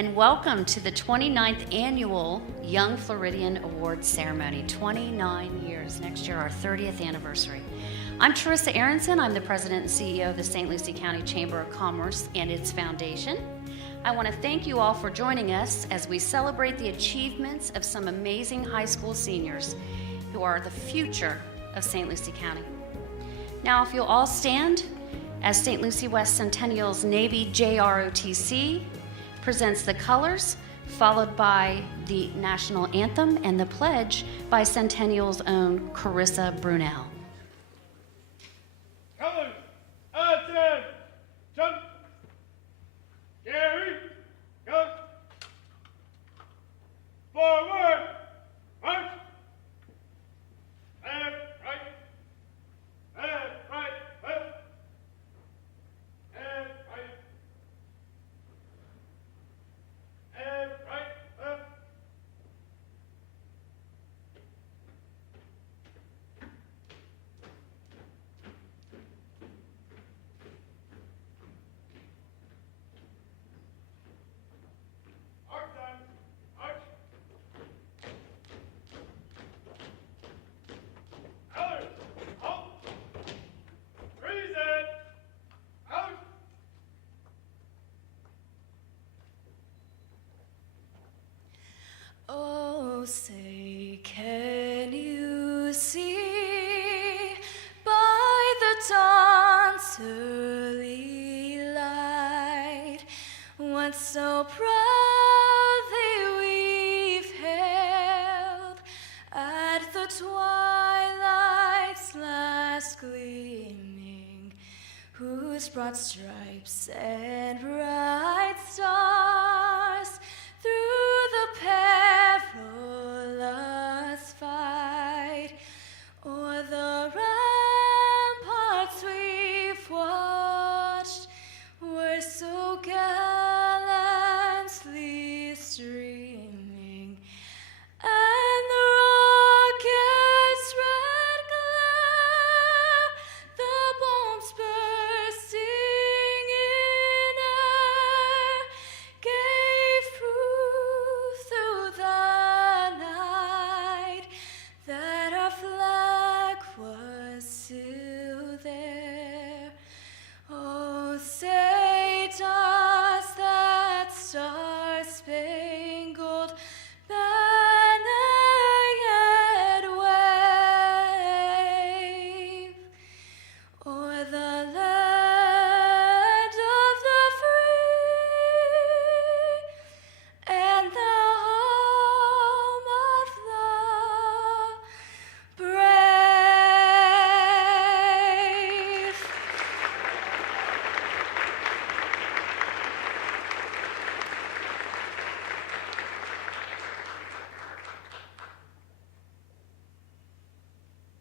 and welcome to the 29th Annual Young Floridian Awards Ceremony. 29 years. Next year, our 30th anniversary. I'm Teresa Aronson. I'm the President and CEO of the St. Lucie County Chamber of Commerce and its foundation. I want to thank you all for joining us as we celebrate the achievements of some amazing high school seniors who are the future of St. Lucie County. Now, if you'll all stand as St. Lucie West Centennial's Navy JROTC presents the colors, followed by the national anthem and the pledge by Centennial's own Carissa Brunel. Colors, attention, Gary, go, forward, march, left, right, left, right, left, left, right, left, right, left. March time, march. Colors, halt. Reason, out. Oh, say, can you see by the dawn's early light what so proudly we've hailed at the twilight's last gleaming, whose broad stripes and bright stars through the perilous fight o'er the ramparts we've watched were so gallantly streaming, and the rocket's red glare, the bombs bursting in air, gave proof through the night that our flag was still there. Oh, say does that star-spangled banner yet wave o'er the land of the free and the home of the brave?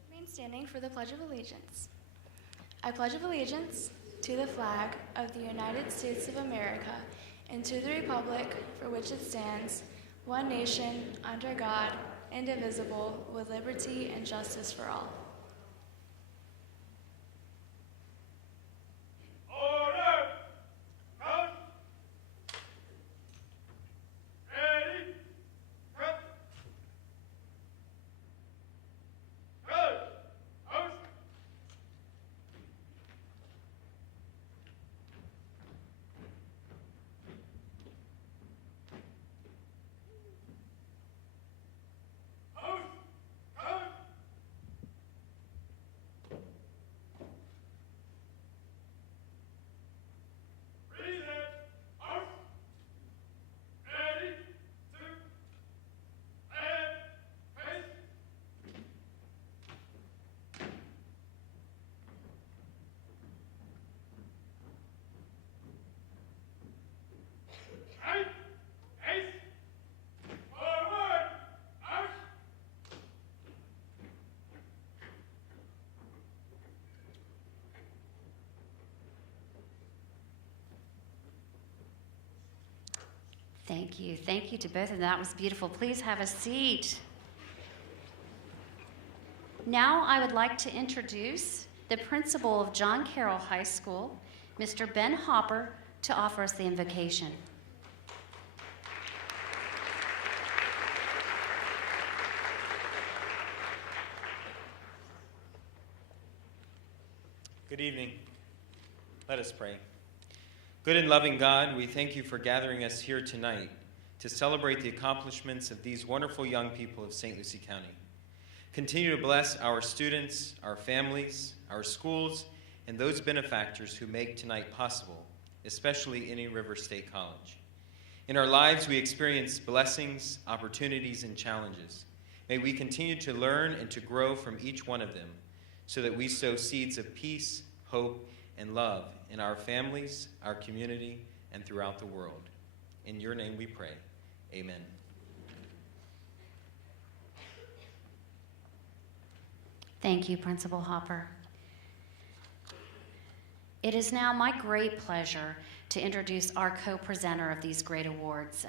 Remain standing for the Pledge of Allegiance. I pledge of allegiance to the flag of the United States of America and to the republic for which it stands, one nation, under God, indivisible, with liberty and justice for all. Order! Out! Ready! Prep! Colors! Out! Out! Out! Reason, out. Ready, two, and face. Right, face, forward, out. Thank you. Thank you to both of them. That was beautiful. Please have a seat. Now I would like to introduce the principal of John Carroll High School, Mr. Ben Hopper, to offer us the invocation. Good evening. Let us pray. Good and loving God, we thank you for gathering us here tonight to celebrate the accomplishments of these wonderful young people of St. Lucie County. Continue to bless our students, our families, our schools, and those benefactors who make tonight possible, especially Indian River State College. In our lives, we experience blessings, opportunities, and challenges. May we continue to learn and to grow from each one of them so that we sow seeds of peace, hope, and love in our families, our community, and throughout the world. In your name we pray. Amen. Thank you, Principal Hopper. It is now my great pleasure to introduce our co-presenter of these great awards.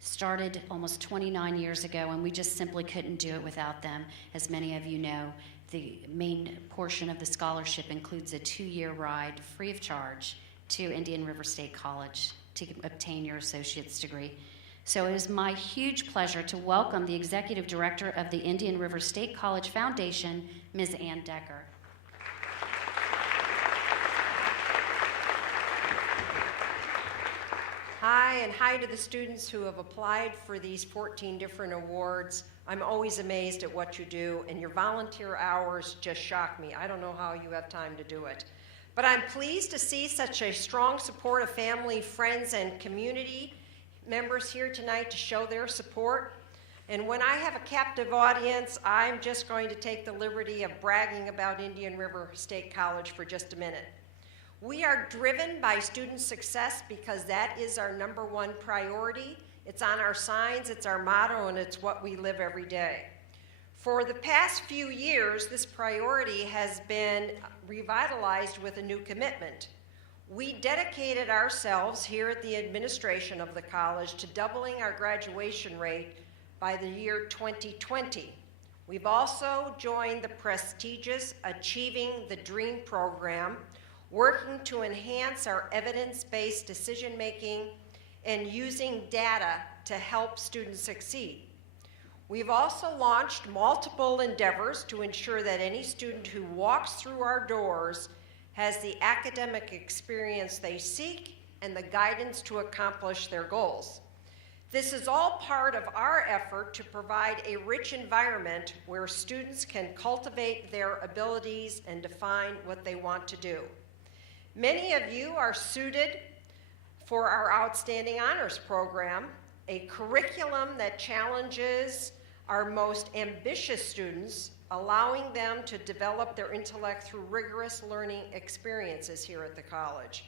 Started almost 29 years ago, and we just simply couldn't do it without them. As many of you know, the main portion of the scholarship includes a 2-year ride free of charge to Indian River State College to obtain your associate's degree. So it is my huge pleasure to welcome the Executive Director of the Indian River State College Foundation, Ms. Ann Decker. Hi, and hi to the students who have applied for these 14 different awards. I'm always amazed at what you do, and your volunteer hours just shock me. I don't know how you have time to do it. But I'm pleased to see such a strong support of family, friends, and community members here tonight to show their support. And when I have a captive audience, I'm just going to take the liberty of bragging about Indian River State College for just a minute. We are driven by student success because that is our #1 priority. It's on our signs, it's our motto, and it's what we live every day. For the past few years, this priority has been revitalized with a new commitment. We dedicated ourselves here at the administration of the college to doubling our graduation rate by the year 2020. We've also joined the prestigious Achieving the Dream program, working to enhance our evidence-based decision-making and using data to help students succeed. We've also launched multiple endeavors to ensure that any student who walks through our doors has the academic experience they seek and the guidance to accomplish their goals. This is all part of our effort to provide a rich environment where students can cultivate their abilities and define what they want to do. Many of you are suited for our Outstanding Honors Program, a curriculum that challenges our most ambitious students, allowing them to develop their intellect through rigorous learning experiences here at the college.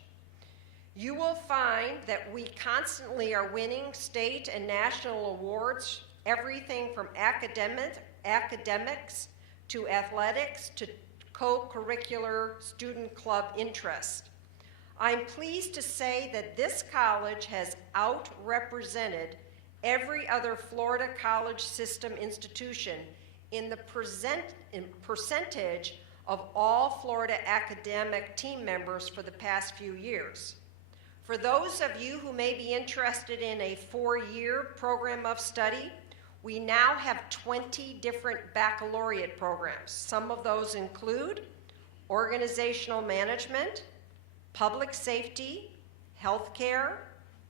You will find that we constantly are winning state and national awards, everything from academics to athletics to co-curricular student club interest. I'm pleased to say that this college has outrepresented every other Florida college system institution in the percentage of all Florida academic team members for the past few years. For those of you who may be interested in a 4-year program of study, we now have 20 different baccalaureate programs. Some of those include organizational management, public safety, healthcare,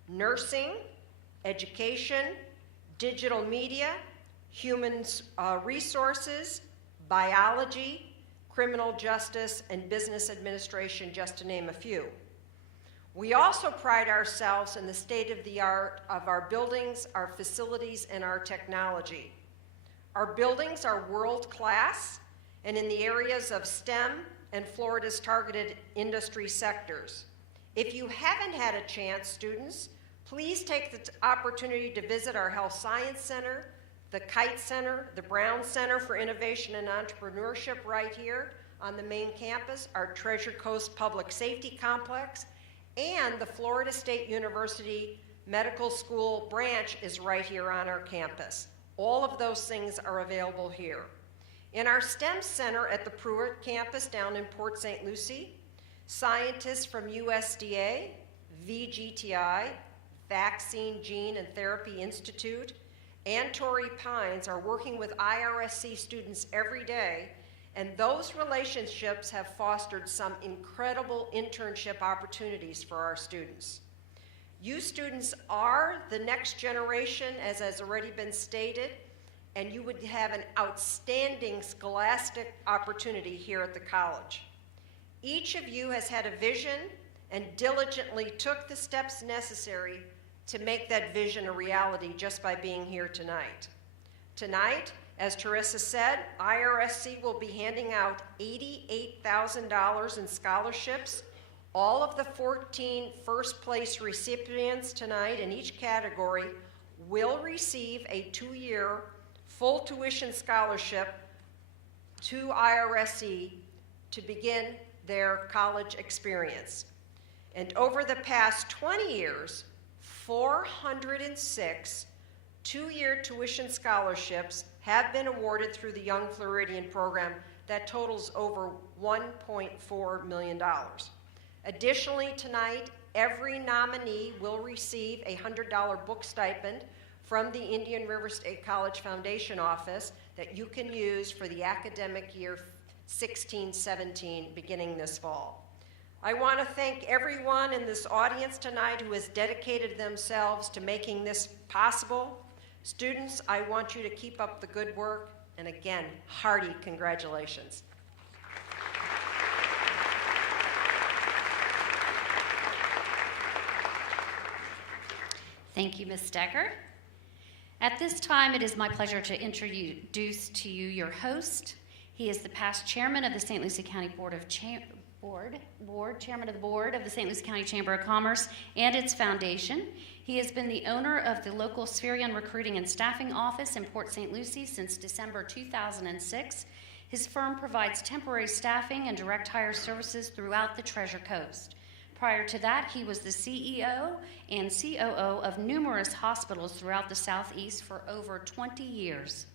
nursing, education, digital media, human resources, biology, criminal justice, and business administration, just to name a few. We also pride ourselves in the state-of-the-art of our buildings, our facilities, and our technology. Our buildings are world-class and in the areas of STEM and Florida's targeted industry sectors. If you haven't had a chance, students, please take the opportunity to visit our Health Science Center, the Kite Center, the Brown Center for Innovation and Entrepreneurship right here on the main campus, our Treasure Coast Public Safety Complex, and the Florida State University Medical School branch is right here on our campus. All of those things are available here. In our STEM Center at the Pruitt campus down in Port St. Lucie, scientists from USDA, VGTI, Vaccine, Gene, and Therapy Institute, and Torrey Pines are working with IRSC students every day And those relationships have fostered some incredible internship opportunities for our students. You students are the next generation, as has already been stated, and you would have an outstanding scholastic opportunity here at the college. Each of you has had a vision and diligently took the steps necessary to make that vision a reality just by being here tonight. Tonight, as Teresa said, IRSC will be handing out $88,000 in scholarships. All of the 14 first place recipients tonight in each category will receive a 2-year full tuition scholarship to IRSC to begin their college experience. And over the past 20 years, 406 2-year tuition scholarships have been awarded through the Young Floridian program that totals over $1.4 million. Additionally, tonight, every nominee will receive a $100 book stipend from the Indian River State College Foundation office that you can use for the academic year 16-17 beginning this fall. I want to thank everyone in this audience tonight who has dedicated themselves to making this possible. Students, I want you to keep up the good work, and again, hearty congratulations. Thank you, Ms. Stecker. At this time, it is my pleasure to introduce to you your host. He is the past chairman of the St. Lucie County Chairman of the Board of the St. Lucie County Chamber of Commerce and its foundation. He has been the owner of the local Floridian Recruiting and Staffing Office in Port St. Lucie since December 2006. His firm provides temporary staffing and direct hire services throughout the Treasure Coast. Prior to that, he was the CEO and COO of numerous hospitals throughout the Southeast for over 20 years.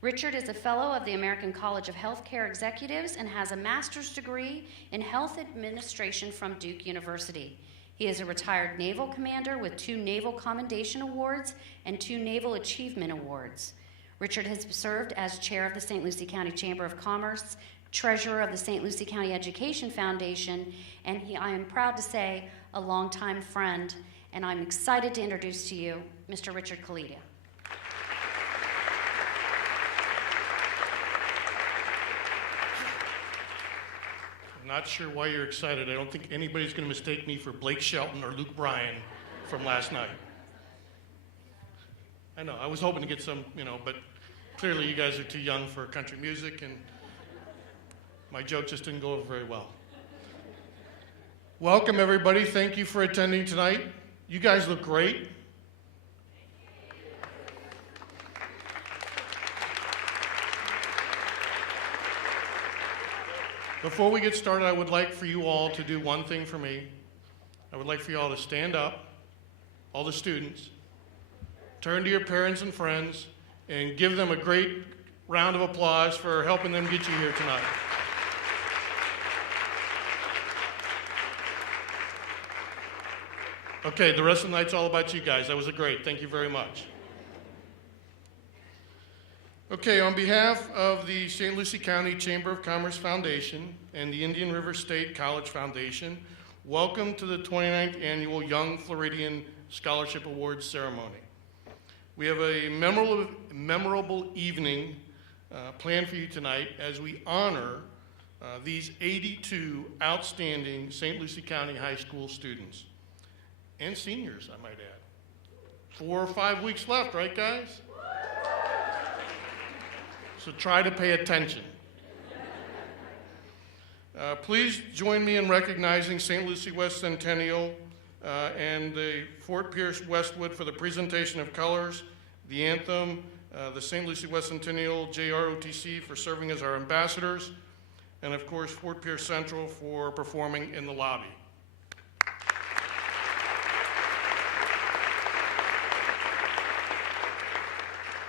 Richard is a fellow of the American College of Healthcare Executives and has a master's degree in health administration from Duke University. He is a retired naval commander with 2 Naval Commendation Awards and 2 Naval Achievement Awards. Richard has served as chair of the St. Lucie County Chamber of Commerce, treasurer of the St. Lucie County Education Foundation, and I am proud to say, a longtime friend, and I'm excited to introduce to you Mr. Richard Kalidia. Not sure why you're excited. I don't think anybody's going to mistake me for Blake Shelton or Luke Bryan from last night. I know, I was hoping to get some, but clearly you guys are too young for country music, and my joke just didn't go over very well. Welcome, everybody. Thank you for attending tonight. You guys look great. Before we get started, I would like for you all to do one thing for me. I would like for you all to stand up, all the students, turn to your parents and friends, and give them a great round of applause for helping them get you here tonight. Okay, the rest of the night's all about you guys. That was great. Thank you very much. Okay, on behalf of the St. Lucie County Chamber of Commerce Foundation and the Indian River State College Foundation, welcome to the 29th Annual Young Floridian Scholarship Awards Ceremony. We have a memorable evening planned for you tonight as we honor these 82 outstanding St. Lucie County High School students and seniors, I might add. 4 or 5 weeks left, right, guys? So try to pay attention. Please join me in recognizing St. Lucie West Centennial and the Fort Pierce Westwood for the presentation of colors, the anthem, the St. Lucie West Centennial JROTC for serving as our ambassadors, and of course Fort Pierce Central for performing in the lobby.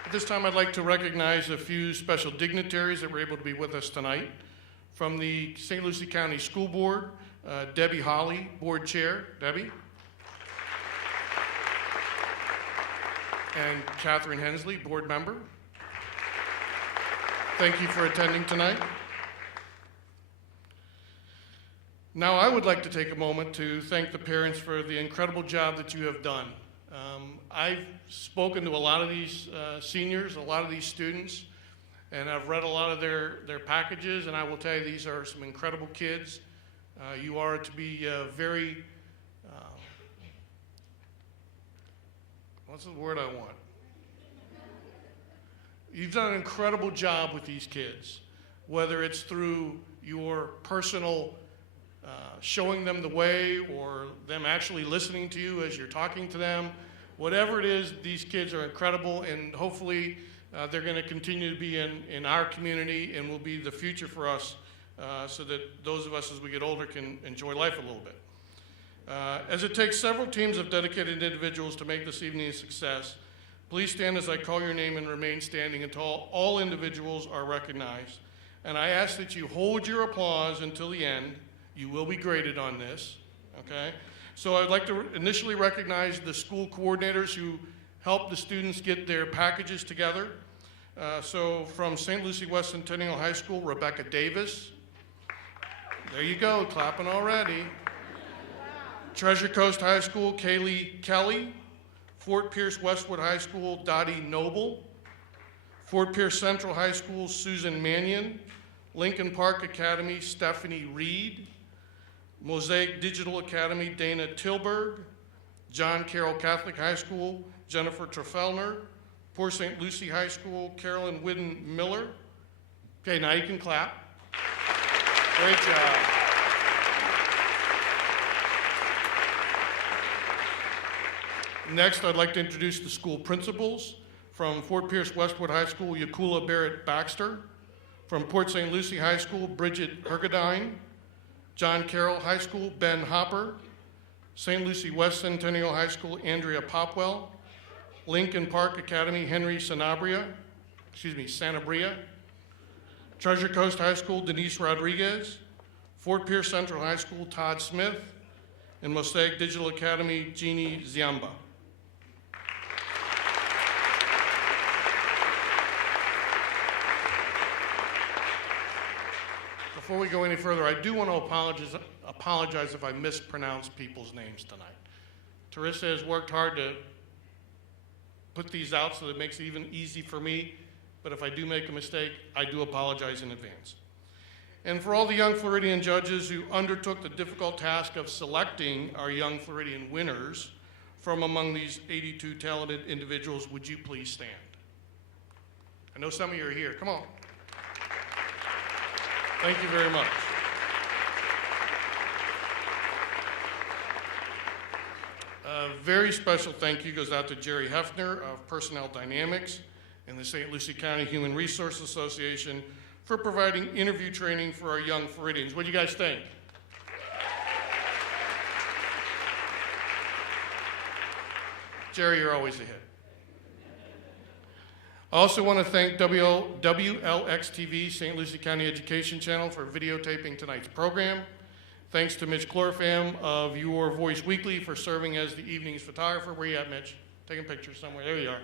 At this time, I'd like to recognize a few special dignitaries that were able to be with us tonight. From the St. Lucie County School Board, Debbie Holly, Board Chair. Debbie. And Catherine Hensley, Board Member. Thank you for attending tonight. Now I would like to take a moment to thank the parents for the incredible job that you have done. I've spoken to a lot of these seniors, a lot of these students, and I've read a lot of their packages, and I will tell you these are some incredible kids. You are to be very, what's the word I want? You've done an incredible job with these kids, whether it's through your personal showing them the way or them actually listening to you as you're talking to them. Whatever it is, these kids are incredible, and hopefully they're going to continue to be in our community and will be the future for us so that those of us as we get older can enjoy life a little bit. As it takes several teams of dedicated individuals to make this evening a success, please stand as I call your name and remain standing until all individuals are recognized. And I ask that you hold your applause until the end. You will be graded on this, okay? So I'd like to initially recognize the school coordinators who helped the students get their packages together. So from St. Lucie West Centennial High School, Rebecca Davis. There you go, clapping already. Treasure Coast High School, Kaylee Kelly. Fort Pierce Westwood High School, Dottie Noble. Fort Pierce Central High School, Susan Mannion. Lincoln Park Academy, Stephanie Reed. Mosaic Digital Academy, Dana Tilburg. John Carroll Catholic High School, Jennifer Trefellner. Port St. Lucie High School, Carolyn Whidden Miller. Okay, now you can clap. Great job. Next, I'd like to introduce the school principals. From Fort Pierce Westwood High School, Yakula Barrett Baxter. From Port St. Lucie High School, Bridget Hergadine. John Carroll High School, Ben Hopper. St. Lucie West Centennial High School, Andrea Popwell. Lincoln Park Academy, Henry Sanabria. Treasure Coast High School, Denise Rodriguez. Fort Pierce Central High School, Todd Smith. And Mosaic Digital Academy, Jeannie Ziamba. Before we go any further, I do want to apologize if I mispronounce people's names tonight. Teresa has worked hard to put these out so that it makes it even easy for me, but if I do make a mistake, I do apologize in advance. And for all the Young Floridian judges who undertook the difficult task of selecting our Young Floridian winners from among these 82 talented individuals, would you please stand? I know some of you are here. Come on. Thank you very much. A very special thank you goes out to Jerry Hefner of Personnel Dynamics and the St. Lucie County Human Resource Association for providing interview training for our young Floridians. What do you guys think? Jerry, you're always a hit. I also want to thank WLX-TV, St. Lucie County Education Channel, for videotaping tonight's program. Thanks to Mitch Chlorfam of Your Voice Weekly for serving as the evening's photographer. Where you at, Mitch? Taking pictures somewhere. There you are.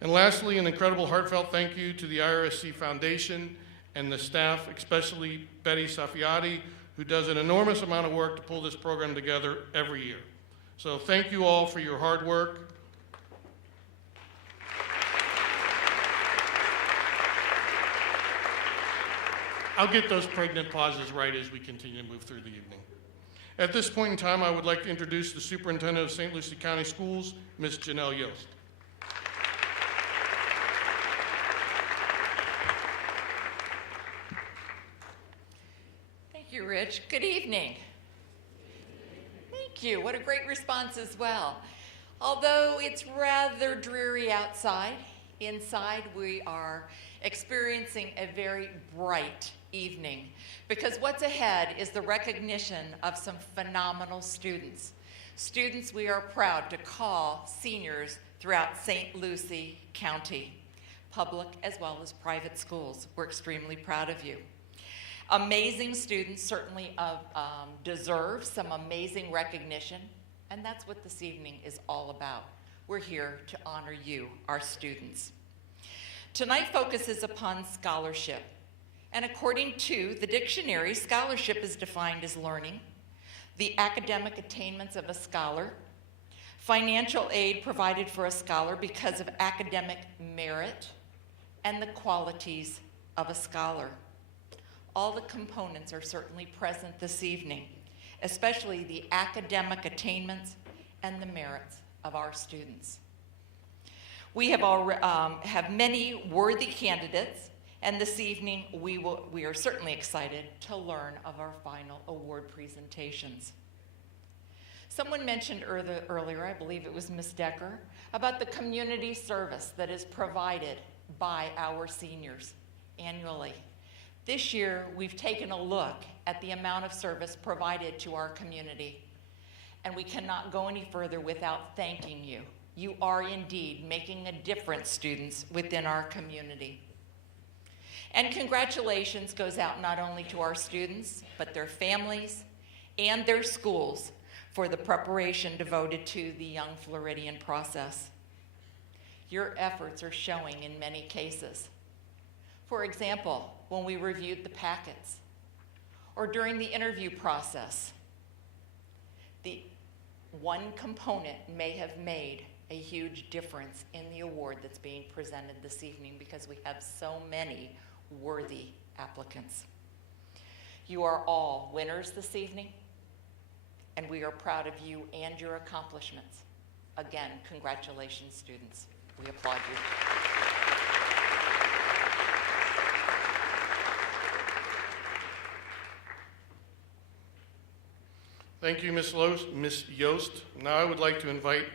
And lastly, an incredible heartfelt thank you to the IRSC Foundation and the staff, especially Betty Safiati, who does an enormous amount of work to pull this program together every year. So thank you all for your hard work. I'll get those pregnant pauses right as we continue to move through the evening. At this point in time, I would like to introduce the Superintendent of St. Lucie County Schools, Ms. Janelle Yost. Thank you, Rich. Good evening. Thank you. What a great response as well. Although it's rather dreary outside, inside we are experiencing a very bright evening because what's ahead is the recognition of some phenomenal students. Students we are proud to call seniors throughout St. Lucie County, public as well as private schools. We're extremely proud of you. Amazing students certainly deserve some amazing recognition, and that's what this evening is all about. We're here to honor you, our students. Tonight focuses upon scholarship. And according to the dictionary, scholarship is defined as learning, the academic attainments of a scholar, financial aid provided for a scholar because of academic merit, and the qualities of a scholar. All the components are certainly present this evening, especially the academic attainments and the merits of our students. We have many worthy candidates, and this evening we are certainly excited to learn of our final award presentations. Someone mentioned earlier, I believe it was Ms. Decker, about the community service that is provided by our seniors annually. This year, we've taken a look at the amount of service provided to our community, and we cannot go any further without thanking you. You are indeed making a difference, students, within our community. And congratulations goes out not only to our students, but their families and their schools for the preparation devoted to the Young Floridian process. Your efforts are showing in many cases. For example, when we reviewed the packets, or during the interview process, the one component may have made a huge difference in the award that's being presented this evening because we have so many worthy applicants. You are all winners this evening, and we are proud of you and your accomplishments. Again, congratulations, students. We applaud you. Thank you, Ms. Yost. Now I would like to invite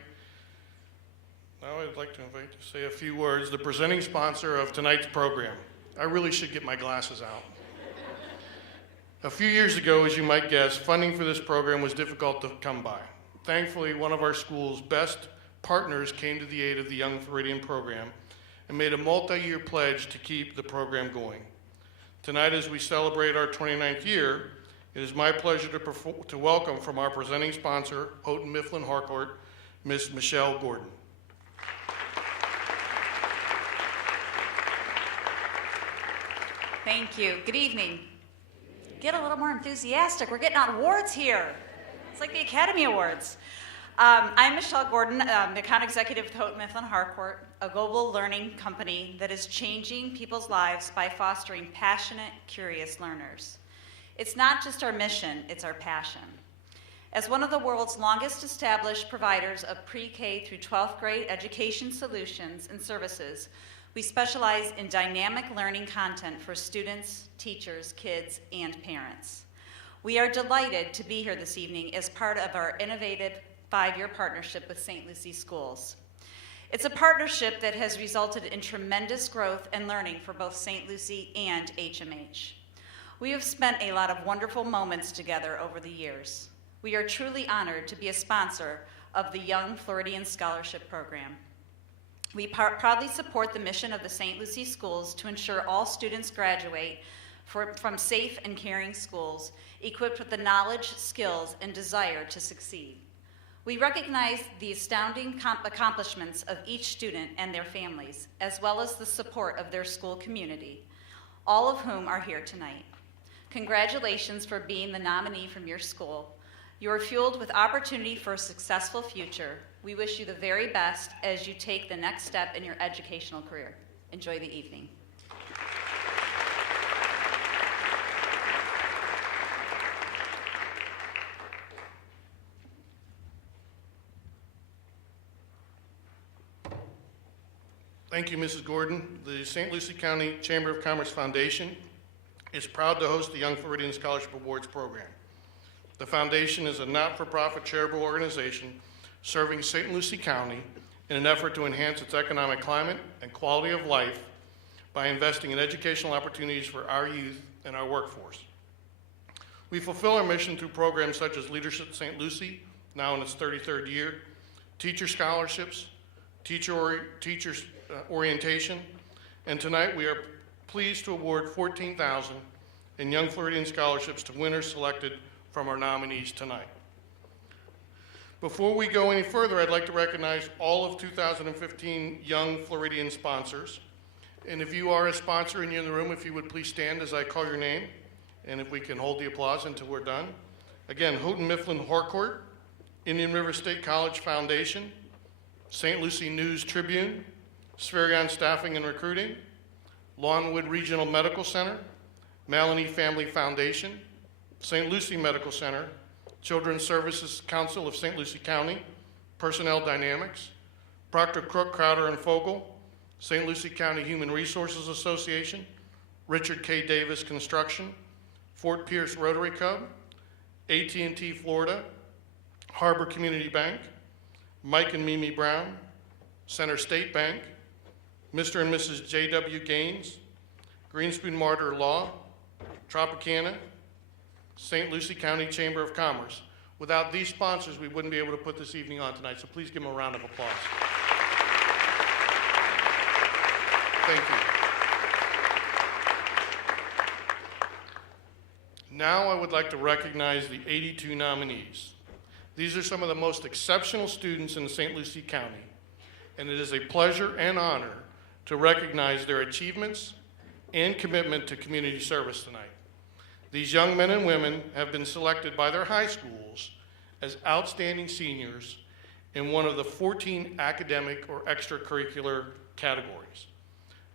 to say a few words, the presenting sponsor of tonight's program. I really should get my glasses out. A few years ago, as you might guess, funding for this program was difficult to come by. Thankfully, one of our school's best partners came to the aid of the Young Floridian program and made a multi-year pledge to keep the program going. Tonight, as we celebrate our 29th year, it is my pleasure to welcome from our presenting sponsor, Houghton Mifflin Harcourt, Ms. Michelle Gordon. Thank you. Good evening. Get a little more enthusiastic. We're getting out awards here. It's like the Academy Awards. I'm Michelle Gordon, the account executive with Houghton Mifflin Harcourt, a global learning company that is changing people's lives by fostering passionate, curious learners. It's not just our mission, it's our passion. As one of the world's longest established providers of pre-K through 12th grade education solutions and services, we specialize in dynamic learning content for students, teachers, kids, and parents. We are delighted to be here this evening as part of our innovative 5-year partnership with St. Lucie Schools. It's a partnership that has resulted in tremendous growth and learning for both St. Lucie and HMH. We have spent a lot of wonderful moments together over the years. We are truly honored to be a sponsor of the Young Floridian Scholarship Program. We proudly support the mission of the St. Lucie Schools to ensure all students graduate from safe and caring schools, equipped with the knowledge, skills, and desire to succeed. We recognize the astounding accomplishments of each student and their families, as well as the support of their school community, all of whom are here tonight. Congratulations for being the nominee from your school. You are fueled with opportunity for a successful future. We wish you the very best as you take the next step in your educational career. Enjoy the evening. Thank you, Mrs. Gordon. The St. Lucie County Chamber of Commerce Foundation is proud to host the Young Floridian Scholarship Awards program. The foundation is a not-for-profit charitable organization serving St. Lucie County in an effort to enhance its economic climate and quality of life by investing in educational opportunities for our youth and our workforce. We fulfill our mission through programs such as Leadership St. Lucie, now in its 33rd year, teacher scholarships, teachers orientation, and tonight we are pleased to award $14,000 in Young Floridian scholarships to winners selected from our nominees tonight. Before we go any further, I'd like to recognize all of 2015 Young Floridian sponsors And if you are a sponsor and you're in the room, if you would please stand as I call your name, and if we can hold the applause until we're done. Again, Houghton Mifflin Harcourt, Indian River State College Foundation, St. Lucie News Tribune, Floridian Staffing and Recruiting, Lawnwood Regional Medical Center, Maloney Family Foundation, St. Lucie Medical Center, Children's Services Council of St. Lucie County, Personnel Dynamics, Proctor Crook, Crowder and Fogel, St. Lucie County Human Resources Association, Richard K. Davis Construction, Fort Pierce Rotary Club, AT&T Florida, Harbor Community Bank, Mike and Mimi Brown, Center State Bank, Mr. and Mrs. J.W. Gaines, Greenspoon Martyr Law, Tropicana, St. Lucie County Chamber of Commerce. Without these sponsors, we wouldn't be able to put this evening on tonight, so please give them a round of applause. Thank you. Now I would like to recognize the 82 nominees. These are some of the most exceptional students in St. Lucie County, and it is a pleasure and honor to recognize their achievements and commitment to community service tonight. These young men and women have been selected by their high schools as outstanding seniors in one of the 14 academic or extracurricular categories.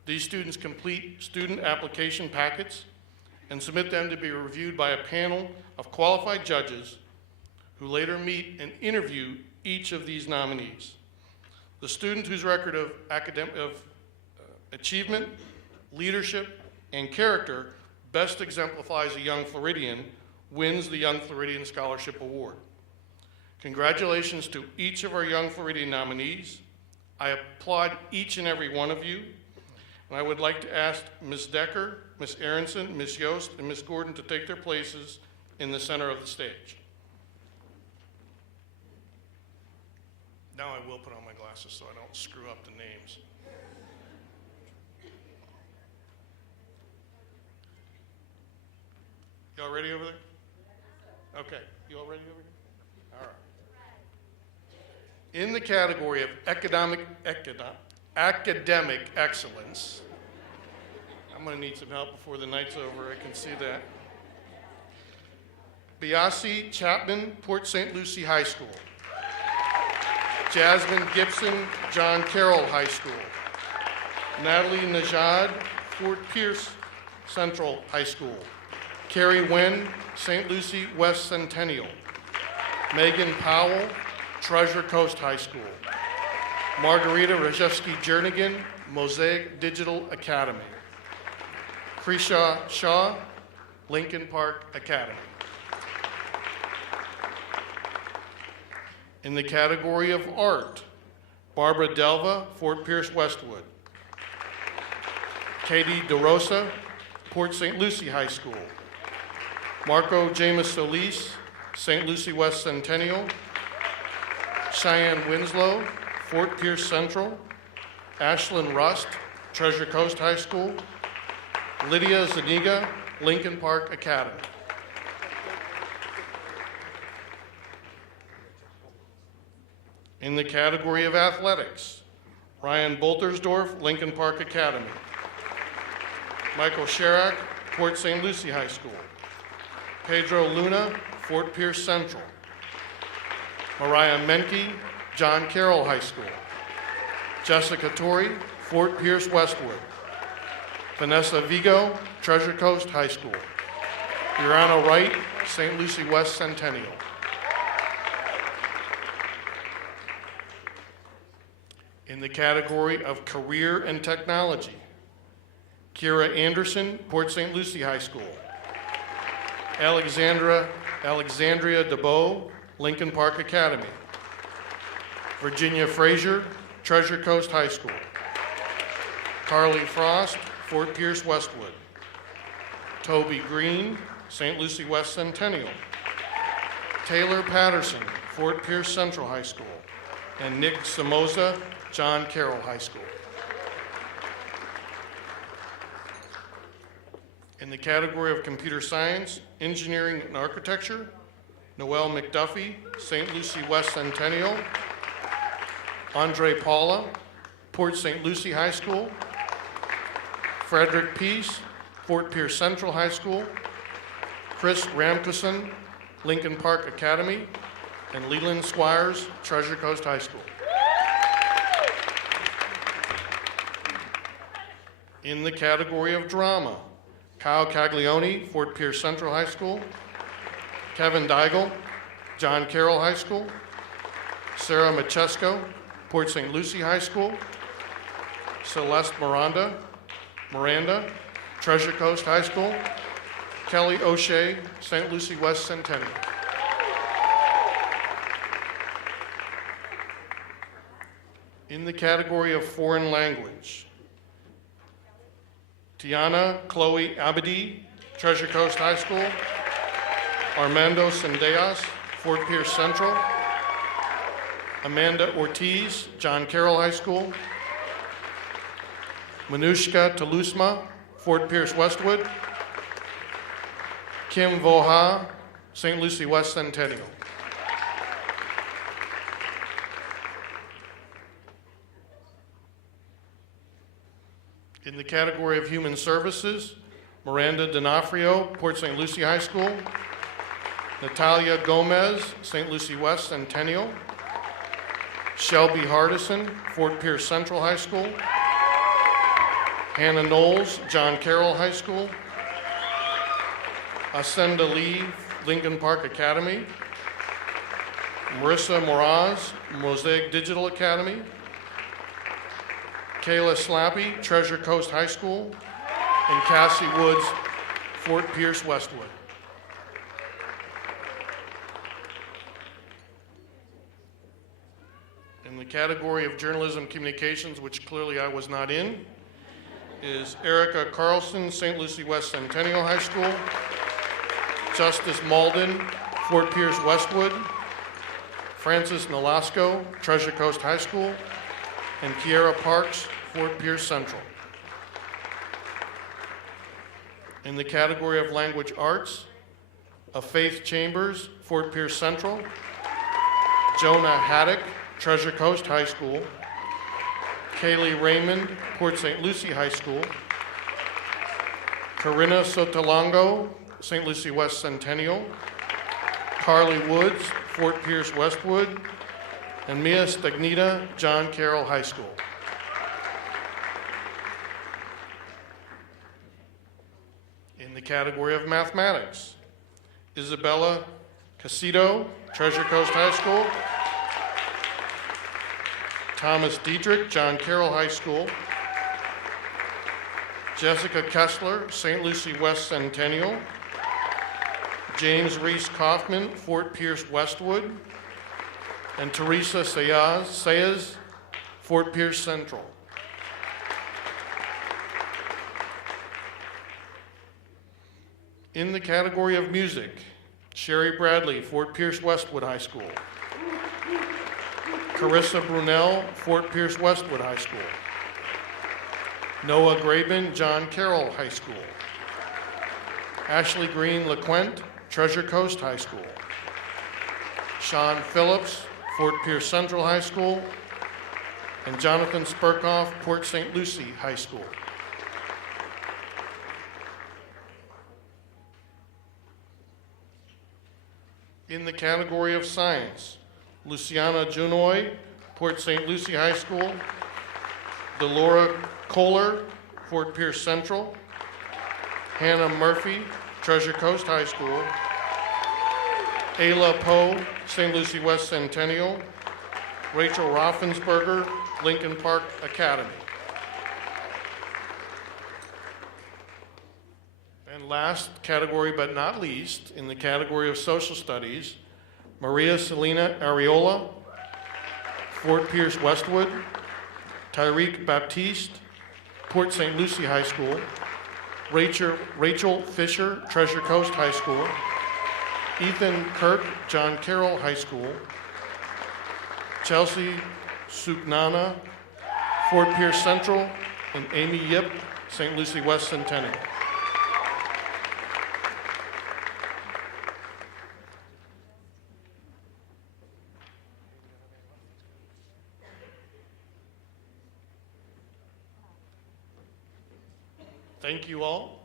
These students complete student application packets and submit them to be reviewed by a panel of qualified judges who later meet and interview each of these nominees. The student whose record of achievement, leadership, and character best exemplifies a young Floridian wins the Young Floridian Scholarship Award. Congratulations to each of our Young Floridian nominees. I applaud each and every one of you. And I would like to ask Ms. Decker, Ms. Aronson, Ms. Yost, and Ms. Gordon to take their places in the center of the stage. Now I will put on my glasses so I don't screw up the names. Y'all ready over there? Okay, you all ready over here? All right. In the category of academic excellence, I'm going to need some help before the night's over, I can see that. Biasi Chapman, Port St. Lucie High School. Jasmine Gibson, John Carroll High School. Natalie Najad, Fort Pierce Central High School. Carrie Nguyen, St. Lucie West Centennial. Megan Powell, Treasure Coast High School. Margarita Rajewski-Jernigan, Mosaic Digital Academy. Krisha Shaw, Lincoln Park Academy. In the category of art, Barbara Delva, Fort Pierce Westwood. Katie DeRosa, Port St. Lucie High School. Marco James Solis, St. Lucie West Centennial. Cheyenne Winslow, Fort Pierce Central. Ashlyn Rust, Treasure Coast High School. Lydia Zaniga, Lincoln Park Academy. In the category of athletics, Ryan Boltersdorf, Lincoln Park Academy. Michael Sherrack, Port St. Lucie High School. Pedro Luna, Fort Pierce Central. Mariah Menke, John Carroll High School. Jessica Torrey, Fort Pierce Westwood. Vanessa Vigo, Treasure Coast High School. Urano Wright, St. Lucie West Centennial. In the category of career and technology, Kira Anderson, Port St. Lucie High School. Alexandria DeBow, Lincoln Park Academy. Virginia Frazier, Treasure Coast High School. Carly Frost, Fort Pierce Westwood. Toby Green, St. Lucie West Centennial. Taylor Patterson, Fort Pierce Central High School. And Nick Somoza, John Carroll High School. In the category of computer science, engineering, and architecture, Noel McDuffie, St. Lucie West Centennial. Andre Paula, Port St. Lucie High School. Frederick Peace, Fort Pierce Central High School, Chris Ramkuson, Lincoln Park Academy, and Leland Squires, Treasure Coast High School. In the category of drama, Kyle Caglione, Fort Pierce Central High School, Kevin Deigel, John Carroll High School, Sarah Machesko, Port St. Lucie High School, Celeste Miranda, Treasure Coast High School, Kelly O'Shea, St. Lucie West Centennial. In the category of foreign language, Tiana Chloe Abadi, Treasure Coast High School, Armando Sendejas, Fort Pierce Central, Amanda Ortiz, John Carroll High School, Manushka Talusma, Fort Pierce Westwood, Kim Voha, St. Lucie West Centennial. In the category of human services, Miranda D'Onofrio, Port St. Lucie High School, Natalia Gomez, St. Lucie West Centennial, Shelby Hardison, Fort Pierce Central High School, Hannah Knowles, John Carroll High School, Ascenda Lee, Lincoln Park Academy, Marissa Moraz, Mosaic Digital Academy, Kayla Slappy, Treasure Coast High School, and Cassie Woods, Fort Pierce Westwood. In the category of journalism communications, which clearly I was not in, is Erica Carlson, St. Lucie West Centennial High School, Justice Malden, Fort Pierce Westwood, Francis Nolasco, Treasure Coast High School, and Kiera Parks, Fort Pierce Central. In the category of language arts, Faith Chambers, Fort Pierce Central, Jonah Haddock, Treasure Coast High School, Kaylee Raymond, Port St. Lucie High School, Corinna Sotolongo, St. Lucie West Centennial, Carly Woods, Fort Pierce Westwood, and Mia Stagnita, John Carroll High School. In the category of mathematics, Isabella Casito, Treasure Coast High School, Thomas Diedrich, John Carroll High School, Jessica Kessler, St. Lucie West Centennial, James Reese Kaufman, Fort Pierce Westwood, and Teresa Sayas, Fort Pierce Central. In the category of music, Sherry Bradley, Fort Pierce Westwood High School, Carissa Brunel, Fort Pierce Westwood High School, Noah Graben, John Carroll High School, Ashley Green LeQuent, Treasure Coast High School, Sean Phillips, Fort Pierce Central High School, and Jonathan Spurkoff, Port St. Lucie High School. In the category of science, Luciana Junoy, Port St. Lucie High School, Delora Kohler, Fort Pierce Central, Hannah Murphy, Treasure Coast High School, Ayla Poe, St. Lucie West Centennial, Rachel Raffensberger, Lincoln Park Academy. And last category but not least, in the category of social studies, Maria Selena Areola, Fort Pierce Westwood, Tyreek Baptiste, Port St. Lucie High School, Rachel Fisher, Treasure Coast High School, Ethan Kirk, John Carroll High School, Chelsea Sugnana, Fort Pierce Central, and Amy Yip, St. Lucie West Centennial. Thank you all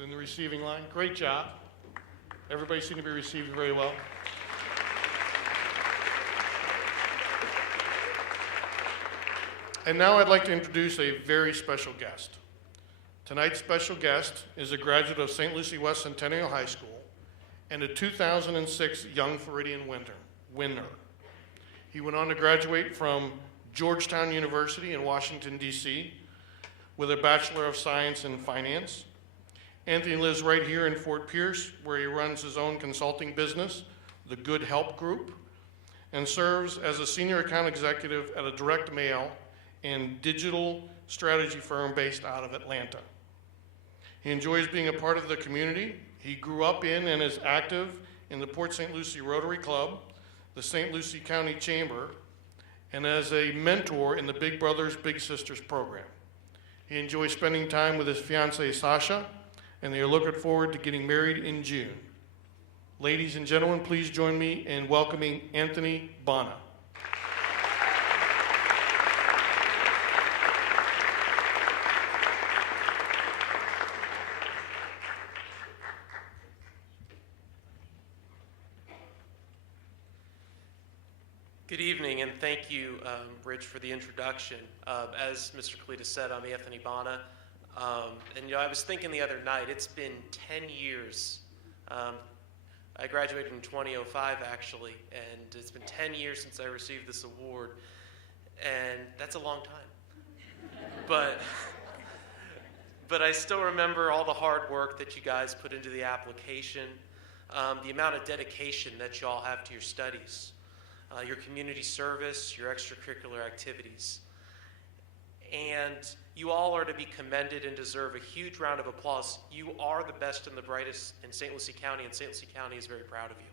in the receiving line. Great job. Everybody seemed to be received very well. And now I'd like to introduce a very special guest. Tonight's special guest is a graduate of St. Lucie West Centennial High School and a 2006 Young Floridian winner. He went on to graduate from Georgetown University in Washington, D.C. with a Bachelor of Science in Finance. Anthony lives right here in Fort Pierce, where he runs his own consulting business, the Good Help Group, and serves as a senior account executive at a direct mail and digital strategy firm based out of Atlanta. He enjoys being a part of the community. He grew up in and is active in the Port St. Lucie Rotary Club, the St. Lucie County Chamber, and as a mentor in the Big Brothers Big Sisters program. He enjoys spending time with his fiancée Sasha, and they are looking forward to getting married in June. Ladies and gentlemen, please join me in welcoming Anthony Bana. Good evening, and thank you, Rich, for the introduction. As Mr. Kalita said, I'm Anthony Bana, and I was thinking the other night, it's been 10 years. I graduated in 2005, actually, and it's been 10 years since I received this award, and that's a long time. But I still remember all the hard work that you guys put into the application, the amount of dedication that you all have to your studies. Your community service, your extracurricular activities. And you all are to be commended and deserve a huge round of applause. You are the best and the brightest in St. Lucie County, and St. Lucie County is very proud of you.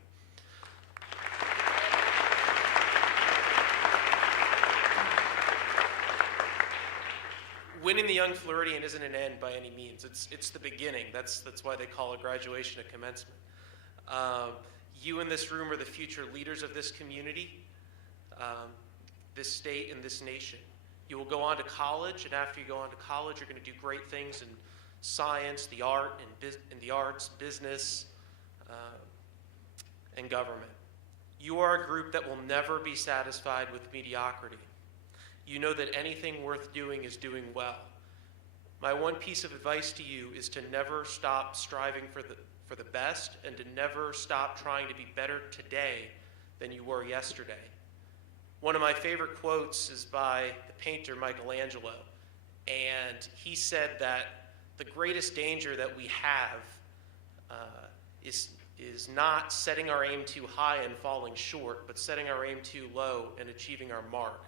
Winning the Young Floridian isn't an end by any means. It's the beginning. That's why they call a graduation a commencement. You in this room are the future leaders of this community, this state, and this nation. You will go on to college, and after you go on to college, you're going to do great things in science, the arts, business, and government. You are a group that will never be satisfied with mediocrity. You know that anything worth doing is doing well. My one piece of advice to you is to never stop striving for the best, and to never stop trying to be better today than you were yesterday. One of my favorite quotes is by the painter Michelangelo, and he said that the greatest danger that we have is not setting our aim too high and falling short, but setting our aim too low and achieving our mark.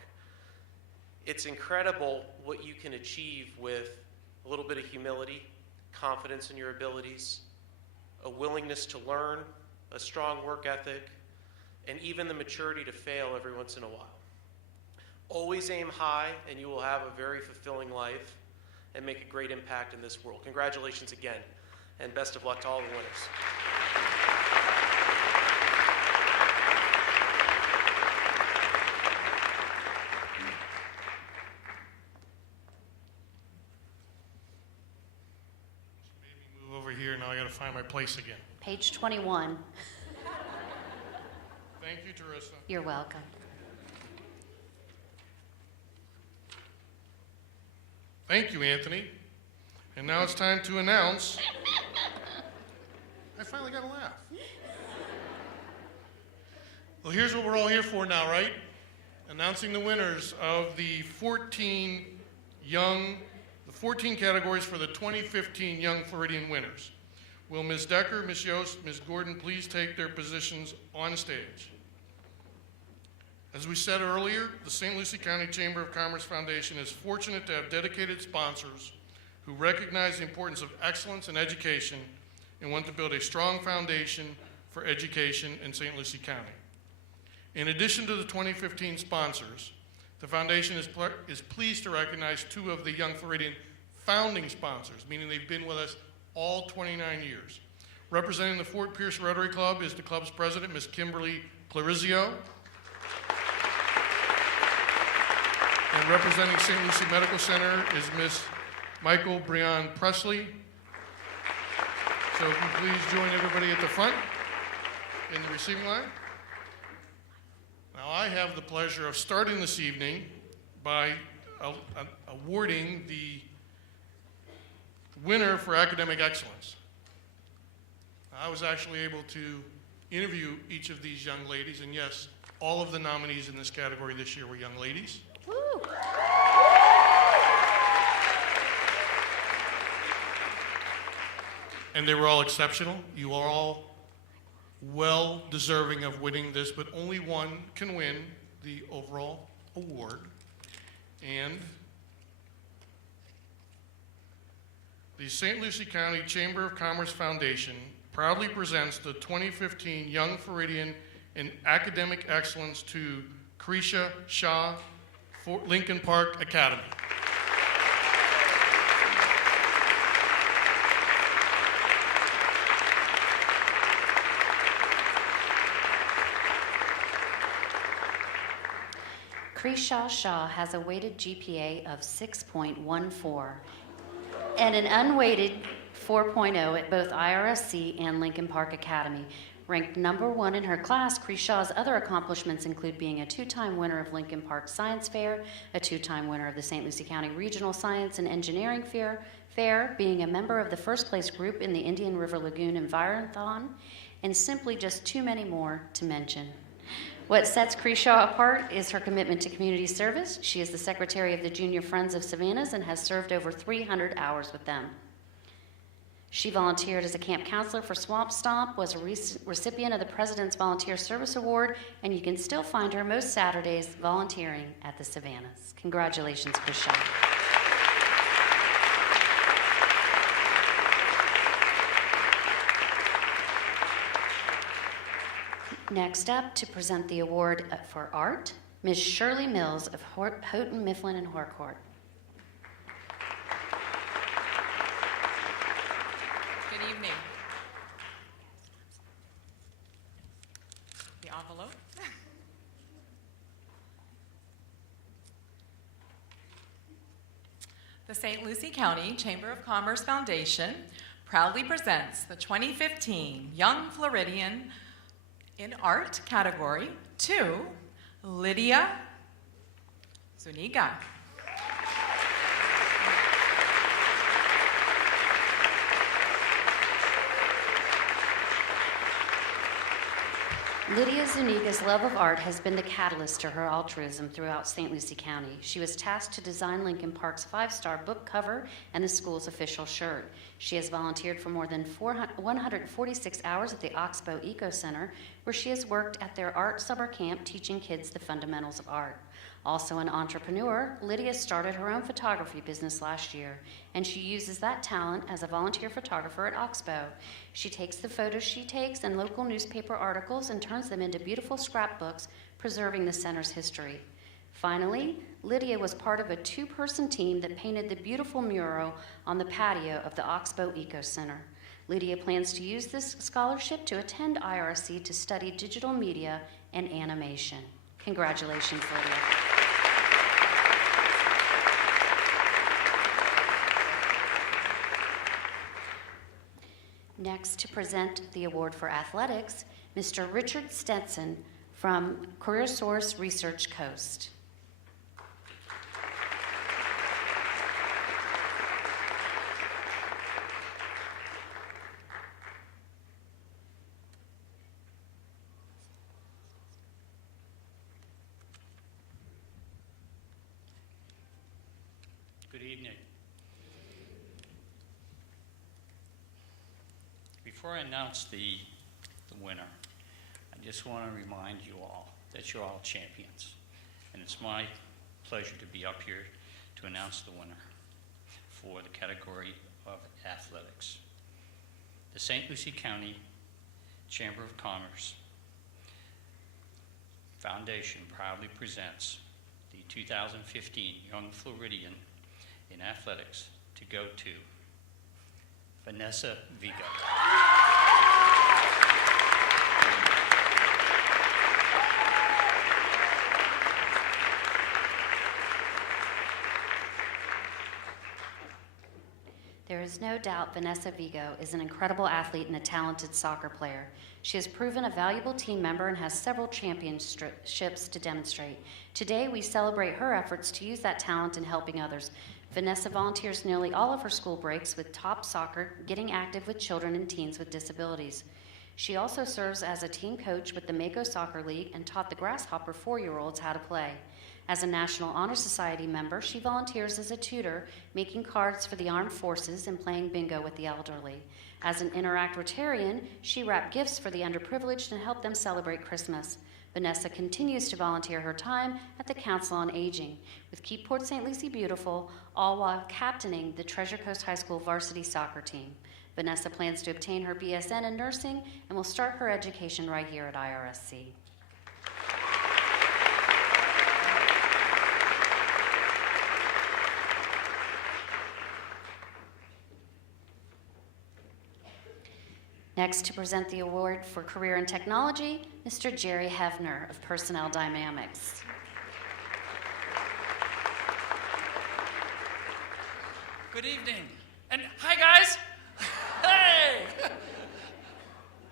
It's incredible what you can achieve with a little bit of humility, confidence in your abilities, a willingness to learn, a strong work ethic, and even the maturity to fail every once in a while. Always aim high, and you will have a very fulfilling life and make a great impact in this world. Congratulations again, and best of luck to all the winners. Here, now I got to find my place again. Page 21. Thank you, Teresa. You're welcome. Thank you, Anthony. And now it's time to announce. I finally got a laugh. Well, here's what we're all here for now, right? Announcing the winners of the 14 categories for the 2015 Young Floridian winners. Will Ms. Decker, Ms. Yost, Ms. Gordon please take their positions on stage? As we said earlier, the St. Lucie County Chamber of Commerce Foundation is fortunate to have dedicated sponsors who recognize the importance of excellence in education and want to build a strong foundation for education in St. Lucie County. In addition to the 2015 sponsors, the foundation is pleased to recognize two of the Young Floridian founding sponsors, meaning they've been with us all 29 years. Representing the Fort Pierce Rotary Club is the club's president, Ms. Kimberly Clarizio. And representing St. Lucie Medical Center is Ms. Michael Breon Presley. So if you please join everybody at the front in the receiving line. Now I have the pleasure of starting this evening by awarding the winner for academic excellence. I was actually able to interview each of these young ladies, and yes, all of the nominees in this category this year were young ladies. Woo! And they were all exceptional. You are all well deserving of winning this, but only one can win the overall award. And the St. Lucie County Chamber of Commerce Foundation proudly presents the 2015 Young Floridian in Academic Excellence to Krisha Shah for Lincoln Park Academy. Krisha Shah has a weighted GPA of 6.14 and an unweighted 4.0 at both IRSC and Lincoln Park Academy. Ranked number 1 in her class, Krishaw's other accomplishments include being a 2-time winner of Lincoln Park Science Fair, a 2-time winner of the St. Lucie County Regional Science and Engineering Fair, being a member of the first-place group in the Indian River Lagoon Environthon, and simply just too many more to mention. What sets Krishaw apart is her commitment to community service. She is the secretary of the Junior Friends of Savannah's and has served over 300 hours with them. She volunteered as a camp counselor for Swamp Stomp, was a recipient of the President's Volunteer Service Award, and you can still find her most Saturdays volunteering at the Savannahs. Congratulations, Krishaw. Next up, to present the award for art, Ms. Shirley Mills of Houghton, Mifflin, and Harcourt. Good evening. The envelope. The St. Lucie County Chamber of Commerce Foundation proudly presents the 2015 Young Floridian in Art category to Lydia Zuniga. Lydia Zuniga's love of art has been the catalyst to her altruism throughout St. Lucie County. She was tasked to design Lincoln Park's 5-star book cover and the school's official shirt. She has volunteered for more than 146 hours at the Oxbow Eco Center, where she has worked at their art summer camp teaching kids the fundamentals of art. Also an entrepreneur, Lydia started her own photography business last year, and she uses that talent as a volunteer photographer at Oxbow. She takes the photos she takes and local newspaper articles and turns them into beautiful scrapbooks, preserving the center's history. Finally, Lydia was part of a 2-person team that painted the beautiful mural on the patio of the Oxbow Eco Center. Lydia plans to use this scholarship to attend IRC to study digital media and animation. Congratulations, Lydia. Next, to present the award for athletics, Mr. Richard Stetson from CareerSource Research Coast. Good evening. Before I announce the winner, I just want to remind you all that you're all champions. And it's my pleasure to be up here to announce the winner for the category of athletics. The St. Lucie County Chamber of Commerce Foundation proudly presents the 2015 Young Floridian in Athletics to go to Vanessa Vigo. is no doubt Vanessa Vigo is an incredible athlete and a talented soccer player. She has proven a valuable team member and has several championships to demonstrate. Today, we celebrate her efforts to use that talent in helping others. Vanessa volunteers nearly all of her school breaks with Top Soccer, getting active with children and teens with disabilities. She also serves as a team coach with the Mako Soccer League and taught the Grasshopper 4-year-olds how to play. As a National Honor Society member, she volunteers as a tutor, making cards for the armed forces and playing bingo with the elderly. As an Interact Rotarian, she wrapped gifts for the underprivileged and helped them celebrate Christmas. Vanessa continues to volunteer her time at the Council on Aging with Keep Port St. Lucie Beautiful, all while captaining the Treasure Coast High School varsity soccer team. Vanessa plans to obtain her BSN in nursing and will start her education right here at IRSC. Next, to present the award for Career in Technology, Mr. Jerry Hefner of Personnel Dynamics. Good evening. And hi, guys. Hey!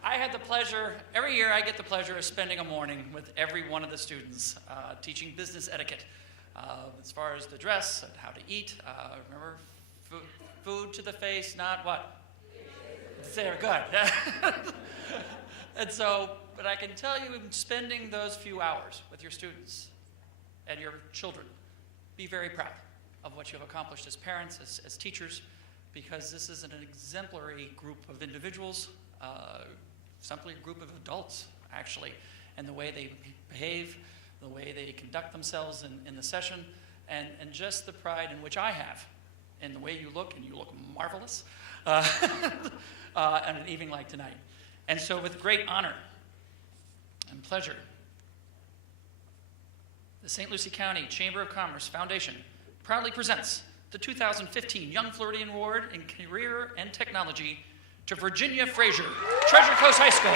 I had the pleasure, every year I get the pleasure of spending a morning with every one of the students teaching business etiquette as far as the dress and how to eat. Remember, food to the face, not what? There, good. And so, but I can tell you, spending those few hours with your students and your children, be very proud of what you have accomplished as parents, as teachers, because this is an exemplary group of individuals, simply a group of adults, actually, and the way they behave, the way they conduct themselves in the session, and just the pride in which I have in the way you look, and you look marvelous, on an evening like tonight. And so with great honor and pleasure, the St. Lucie County Chamber of Commerce Foundation proudly presents the 2015 Young Floridian Award in Career and Technology to Virginia Frazier, Treasure Coast High School.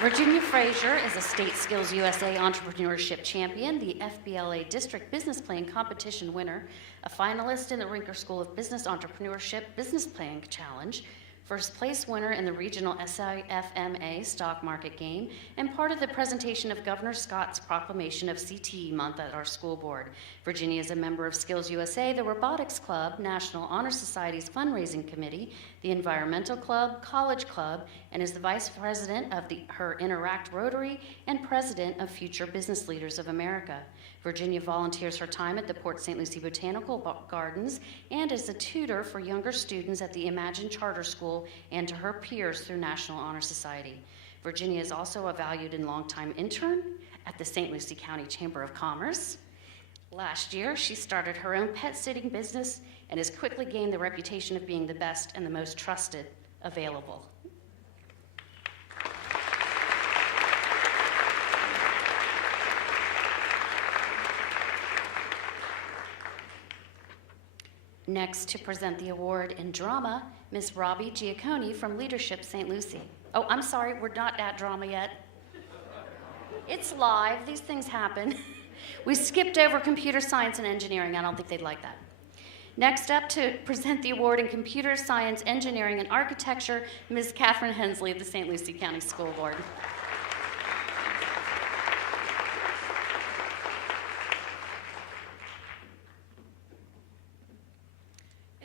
Virginia Frazier is a State Skills USA Entrepreneurship Champion, the FBLA District Business Plan Competition winner, a finalist in the Rinker School of Business Entrepreneurship Business Plan Challenge, first place winner in the regional SIFMA stock market game, and part of the presentation of Governor Scott's proclamation of CTE Month at our school board. Virginia is a member of Skills USA, the Robotics Club, National Honor Society's fundraising committee, the Environmental Club, College Club, and is the vice president of her Interact Rotary and president of Future Business Leaders of America. Virginia volunteers her time at the Port St. Lucie Botanical Gardens and is a tutor for younger students at the Imagine Charter School and to her peers through National Honor Society. Virginia is also a valued and longtime intern at the St. Lucie County Chamber of Commerce. Last year, she started her own pet sitting business and has quickly gained the reputation of being the best and the most trusted available. Next, to present the award in drama, Ms. Robbie Giacconi from Leadership St. Lucie. Oh, I'm sorry, we're not at drama yet. It's live, these things happen. We skipped over computer science and engineering. I don't think they'd like that. Next up to present the award in computer science, engineering, and architecture, Ms. Catherine Hensley of the St. Lucie County School Board.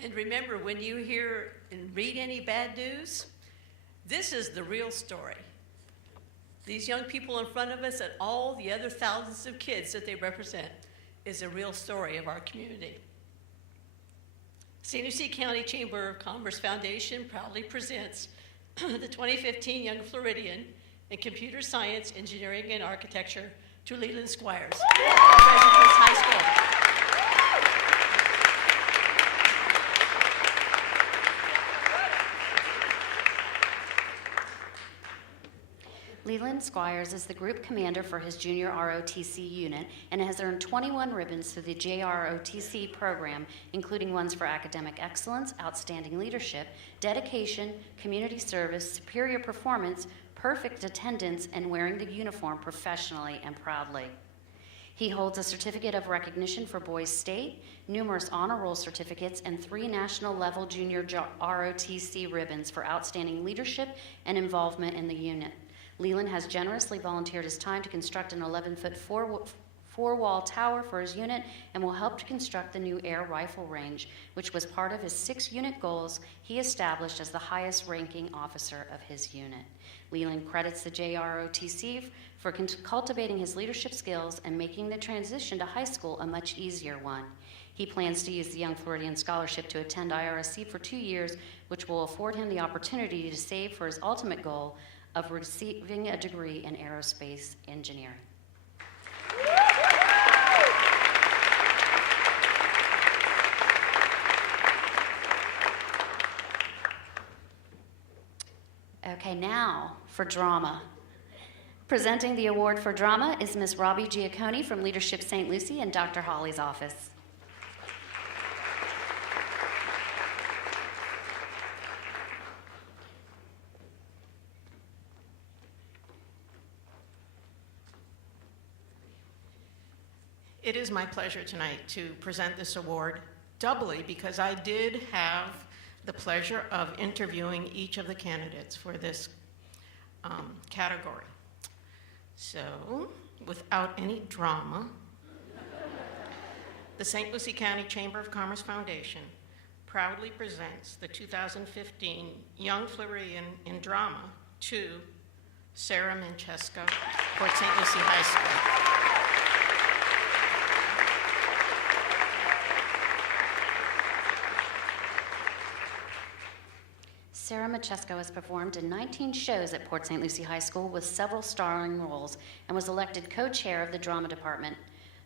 And remember, when you hear and read any bad news, this is the real story. These young people in front of us and all the other thousands of kids that they represent is a real story of our community. St. Lucie County Chamber of Commerce Foundation proudly presents the 2015 Young Floridian in Computer Science, Engineering, and Architecture to Leland Squires, Treasure Coast High School. Leland Squires is the group commander for his junior ROTC unit and has earned 21 ribbons through the JROTC program, including ones for academic excellence, outstanding leadership, dedication, community service, superior performance, perfect attendance and wearing the uniform professionally and proudly. He holds a certificate of recognition for Boys State, numerous honor roll certificates, and 3 national-level junior ROTC ribbons for outstanding leadership and involvement in the unit. Leland has generously volunteered his time to construct an 11-foot four-wall tower for his unit and will help to construct the new air rifle range, which was part of his 6-unit goals he established as the highest-ranking officer of his unit. Leland credits the JROTC for cultivating his leadership skills and making the transition to high school a much easier one. He plans to use the Young Floridian Scholarship to attend IRSC for 2 years, which will afford him the opportunity to save for his ultimate goal of receiving a degree in aerospace engineering. Okay, now for drama. Presenting the award for drama is Ms. Robbie Giacconi from Leadership St. Lucie in Dr. Hawley's office. It is my pleasure tonight to present this award, doubly because I did have the pleasure of interviewing each of the candidates for this category. So, without any drama, the St. Lucie County Chamber of Commerce Foundation proudly presents the 2015 Young Floridian in Drama to Sarah Manchesco, Port St. Lucie High School. Sarah Manchesco has performed in 19 shows at Port St. Lucie High School with several starring roles and was elected co-chair of the drama department.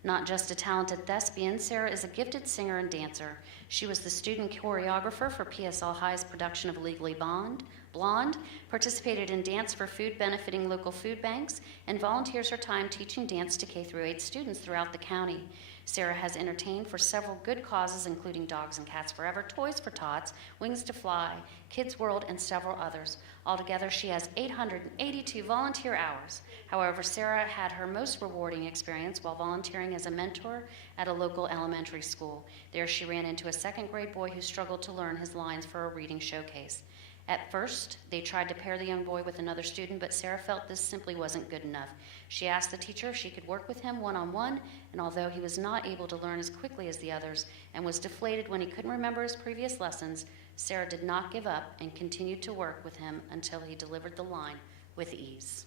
Not just a talented thespian, Sarah is a gifted singer and dancer. She was the student choreographer for PSL High's production of Legally Blonde, participated in Dance for Food benefiting local food banks, and volunteers her time teaching dance to K-8 students throughout the county. Sarah has entertained for several good causes, including Dogs and Cats Forever, Toys for Tots, Wings to Fly, Kids World, and several others. Altogether, she has 882 volunteer hours. However, Sarah had her most rewarding experience while volunteering as a mentor at a local elementary school. There, she ran into a second-grade boy who struggled to learn his lines for a reading showcase. At first, they tried to pair the young boy with another student, but Sarah felt this simply wasn't good enough. She asked the teacher if she could work with him one-on-one, and although he was not able to learn as quickly as the others and was deflated when he couldn't remember his previous lessons, Sarah did not give up and continued to work with him until he delivered the line with ease.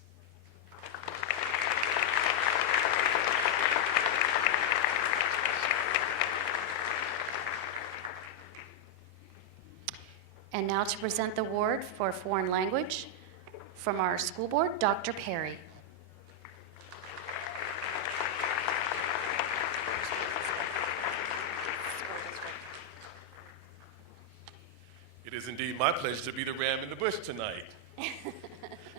And now to present the award for foreign language from our school board, Dr. Perry. It is indeed my pleasure to be the ram in the bush tonight.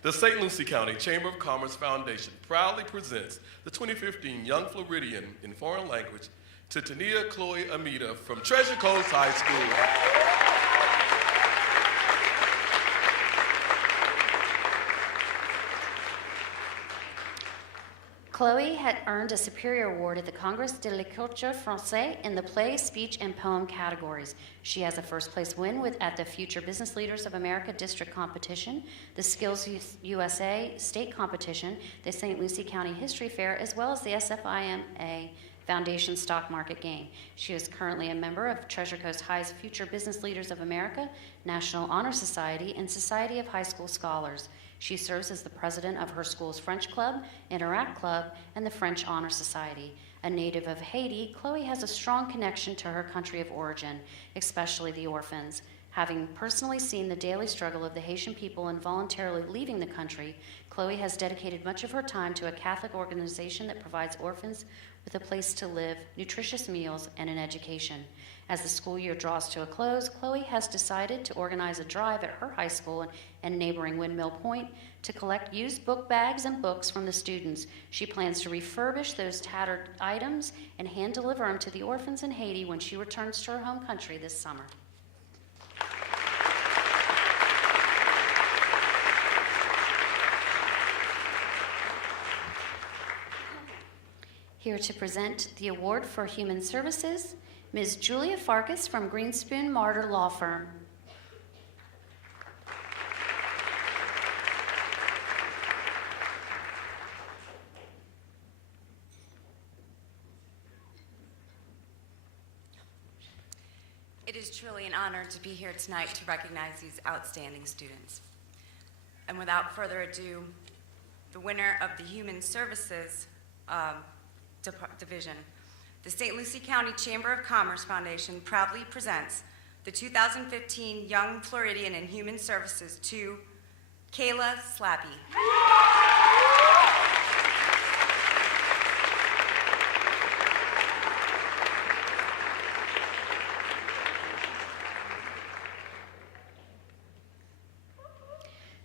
The St. Lucie County Chamber of Commerce Foundation proudly presents the 2015 Young Floridian in Foreign Language to Tania Chloe Amita from Treasure Coast High School. Chloe had earned a Superior Award at the Congrès de l'Écriture Française in the play, speech, and poem categories. She has a first-place win at the Future Business Leaders of America District Competition, the Skills USA State Competition, the St. Lucie County History Fair, as well as the SFIMA Foundation Stock Market Game. She is currently a member of Treasure Coast High's Future Business Leaders of America, National Honor Society, and Society of High School Scholars. She serves as the president of her school's French Club, Interact Club, and the French Honor Society. A native of Haiti, Chloe has a strong connection to her country of origin, especially the orphans. Having personally seen the daily struggle of the Haitian people in voluntarily leaving the country, Chloe has dedicated much of her time to a Catholic organization that provides orphans with a place to live, nutritious meals, and an education. As the school year draws to a close, Chloe has decided to organize a drive at her high school and neighboring Windmill Point to collect used book bags and books from the students. She plans to refurbish those tattered items and hand deliver them to the orphans in Haiti when she returns to her home country this summer. Here to present the award for Human Services, Ms. Julia Farkas from Greenspoon Martyr Law Firm. It is truly an honor to be here tonight to recognize these outstanding students. And without further ado, the winner of the Human Services Division, the St. Lucie County Chamber of Commerce Foundation proudly presents the 2015 Young Floridian in Human Services to Kayla Slappy.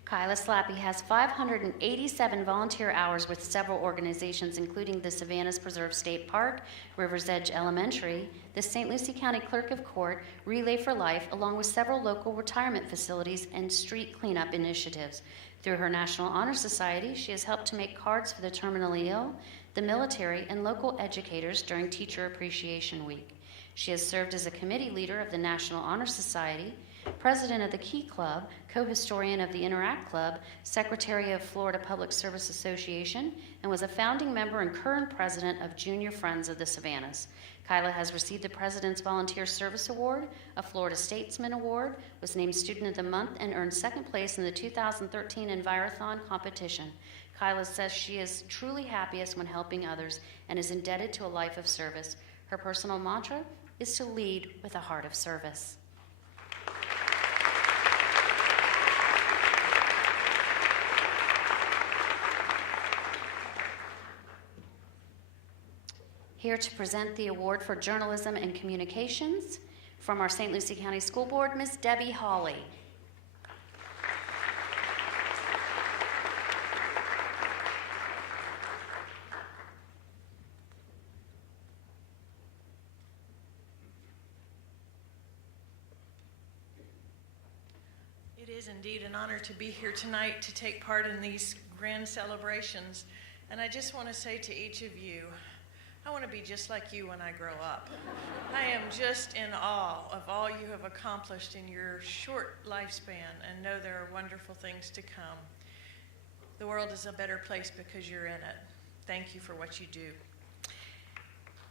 Kyla Slappy has 587 volunteer hours with several organizations, including the Savannah's Preserve State Park, River's Edge Elementary, the St. Lucie County Clerk of Court, Relay for Life, along with several local retirement facilities and street cleanup initiatives. Through her National Honor Society, she has helped to make cards for the terminally ill, the military, and local educators during Teacher Appreciation Week. She has served as a committee leader of the National Honor Society, president of the Key Club, co-historian of the Interact Club, secretary of Florida Public Service Association, and was a founding member and current president of Junior Friends of the Savannahs. Kyla has received the President's Volunteer Service Award, a Florida Statesman Award, was named Student of the Month, and earned second place in the 2013 Envirothon competition. Kyla says she is truly happiest when helping others and is indebted to a life of service. Her personal mantra is to lead with a heart of service. Here to present the award for Journalism and Communications from our St. Lucie County School Board, Ms. Debbie Hawley. It is indeed an honor to be here tonight to take part in these grand celebrations. And I just want to say to each of you, I want to be just like you when I grow up. I am just in awe of all you have accomplished in your short lifespan and know there are wonderful things to come. The world is a better place because you're in it. Thank you for what you do.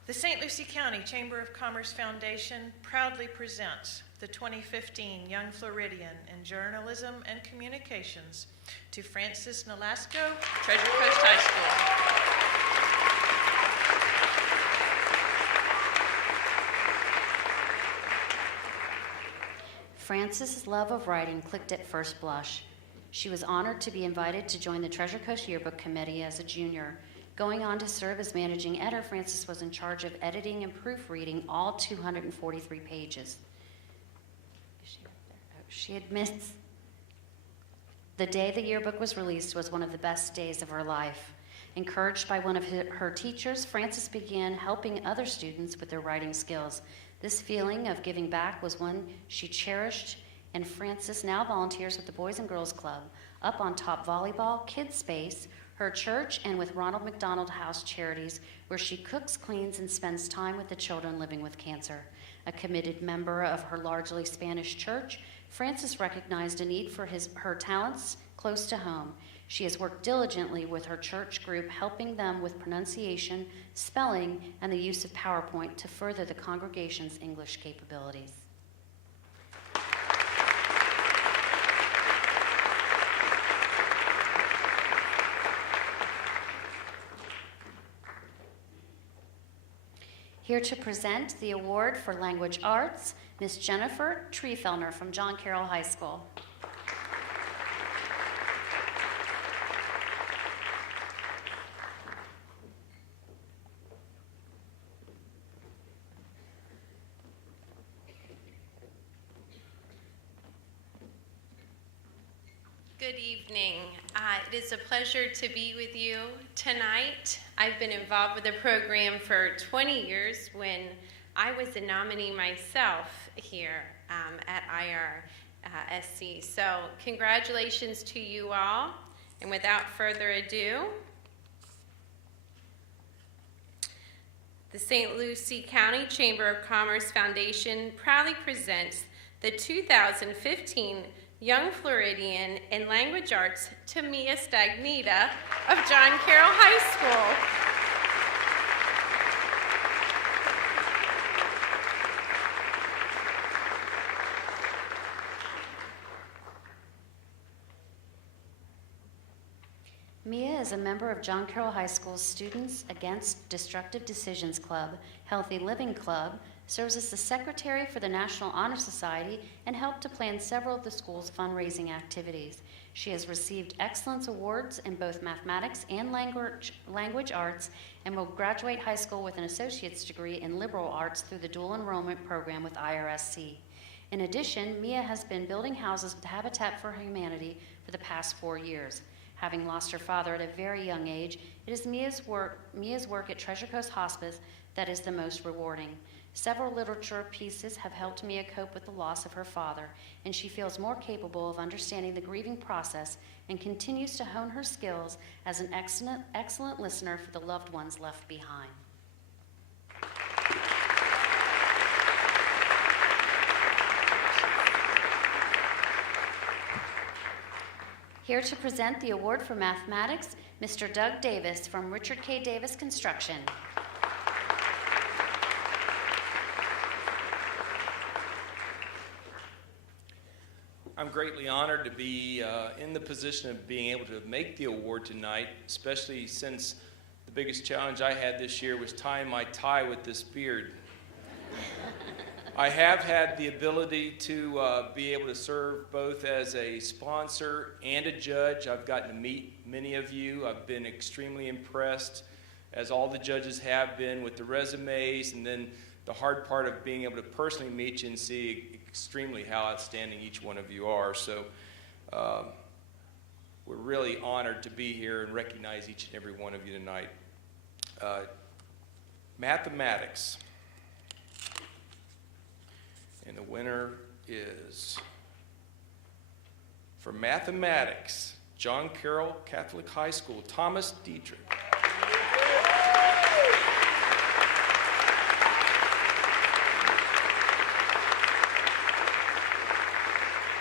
The St. Lucie County Chamber of Commerce Foundation proudly presents the 2015 Young Floridian in Journalism and Communications to Francis Nolasco, Treasure Coast High School. Frances' love of writing clicked at first blush. She was honored to be invited to join the Treasure Coast Yearbook Committee as a junior. Going on to serve as managing editor, Frances was in charge of editing and proofreading all 243 pages. She admits the day the yearbook was released was one of the best days of her life. Encouraged by one of her teachers, Frances began helping other students with their writing skills. This feeling of giving back was one she cherished, and Frances now volunteers with the Boys and Girls Club, Up on Top Volleyball, Kids Space, her church, and with Ronald McDonald House Charities, where she cooks, cleans, and spends time with the children living with cancer. A committed member of her largely Spanish church, Frances recognized a need for her talents close to home. She has worked diligently with her church group, helping them with pronunciation, spelling, and the use of PowerPoint to further the congregation's English capabilities. Here to present the award for language arts, Miss Jennifer Treefellner from John Carroll High School. Good evening. It is a pleasure to be with you tonight. I've been involved with the program for 20 years when I was a nominee myself here at IRSC. So congratulations to you all. And without further ado, The St. Lucie County Chamber of Commerce Foundation proudly presents the 2015 Young Floridian in Language Arts to Mia Stagnita of John Carroll High School. Mia is a member of John Carroll High School's Students Against Destructive Decisions Club, Healthy Living Club, serves as the secretary for the National Honor Society, and helped to plan several of the school's fundraising activities. She has received excellence awards in both mathematics and language arts, and will graduate high school with an associate's degree in liberal arts through the dual enrollment program with IRSC. In addition, Mia has been building houses with Habitat for Humanity for the past 4 years. Having lost her father at a very young age, it is Mia's work at Treasure Coast Hospice that is the most rewarding. Several literature pieces have helped Mia cope with the loss of her father, and she feels more capable of understanding the grieving process and continues to hone her skills as an excellent listener for the loved ones left behind. Here to present the award for mathematics, Mr. Doug Davis from Richard K. Davis Construction. I'm greatly honored to be in the position of being able to make the award tonight, especially since the biggest challenge I had this year was tying my tie with this beard. I have had the ability to be able to serve both as a sponsor and a judge. I've gotten to meet many of you. I've been extremely impressed, as all the judges have been, with the resumes, and then the hard part of being able to personally meet you and see extremely how outstanding each one of you are. So we're really honored to be here and recognize each and every one of you tonight. Mathematics. And the winner is, for mathematics, John Carroll Catholic High School, Thomas Dietrich.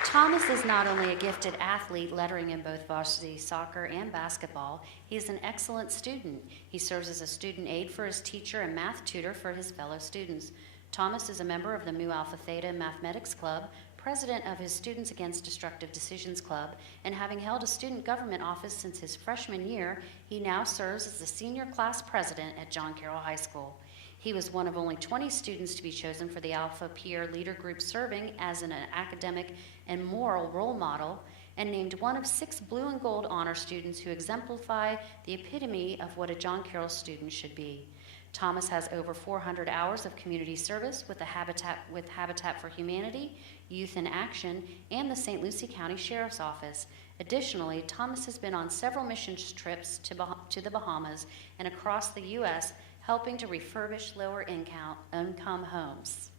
Thomas is not only a gifted athlete, lettering in both varsity soccer and basketball, he is an excellent student. He serves as a student aide for his teacher and math tutor for his fellow students. Thomas is a member of the Mu Alpha Theta Mathematics Club, president of his Students Against Destructive Decisions Club, and having held a student government office since his freshman year, he now serves as the senior class president at John Carroll High School. He was one of only 20 students to be chosen for the Alpha Peer Leader Group, serving as an academic and moral role model, and named one of 6 blue and gold honor students who exemplify the epitome of what a John Carroll student should be. Thomas has over 400 hours of community service with Habitat for Humanity, Youth in Action, and the St. Lucie County Sheriff's Office. Additionally, Thomas has been on several mission trips to the Bahamas and across the U.S., helping to refurbish lower income homes.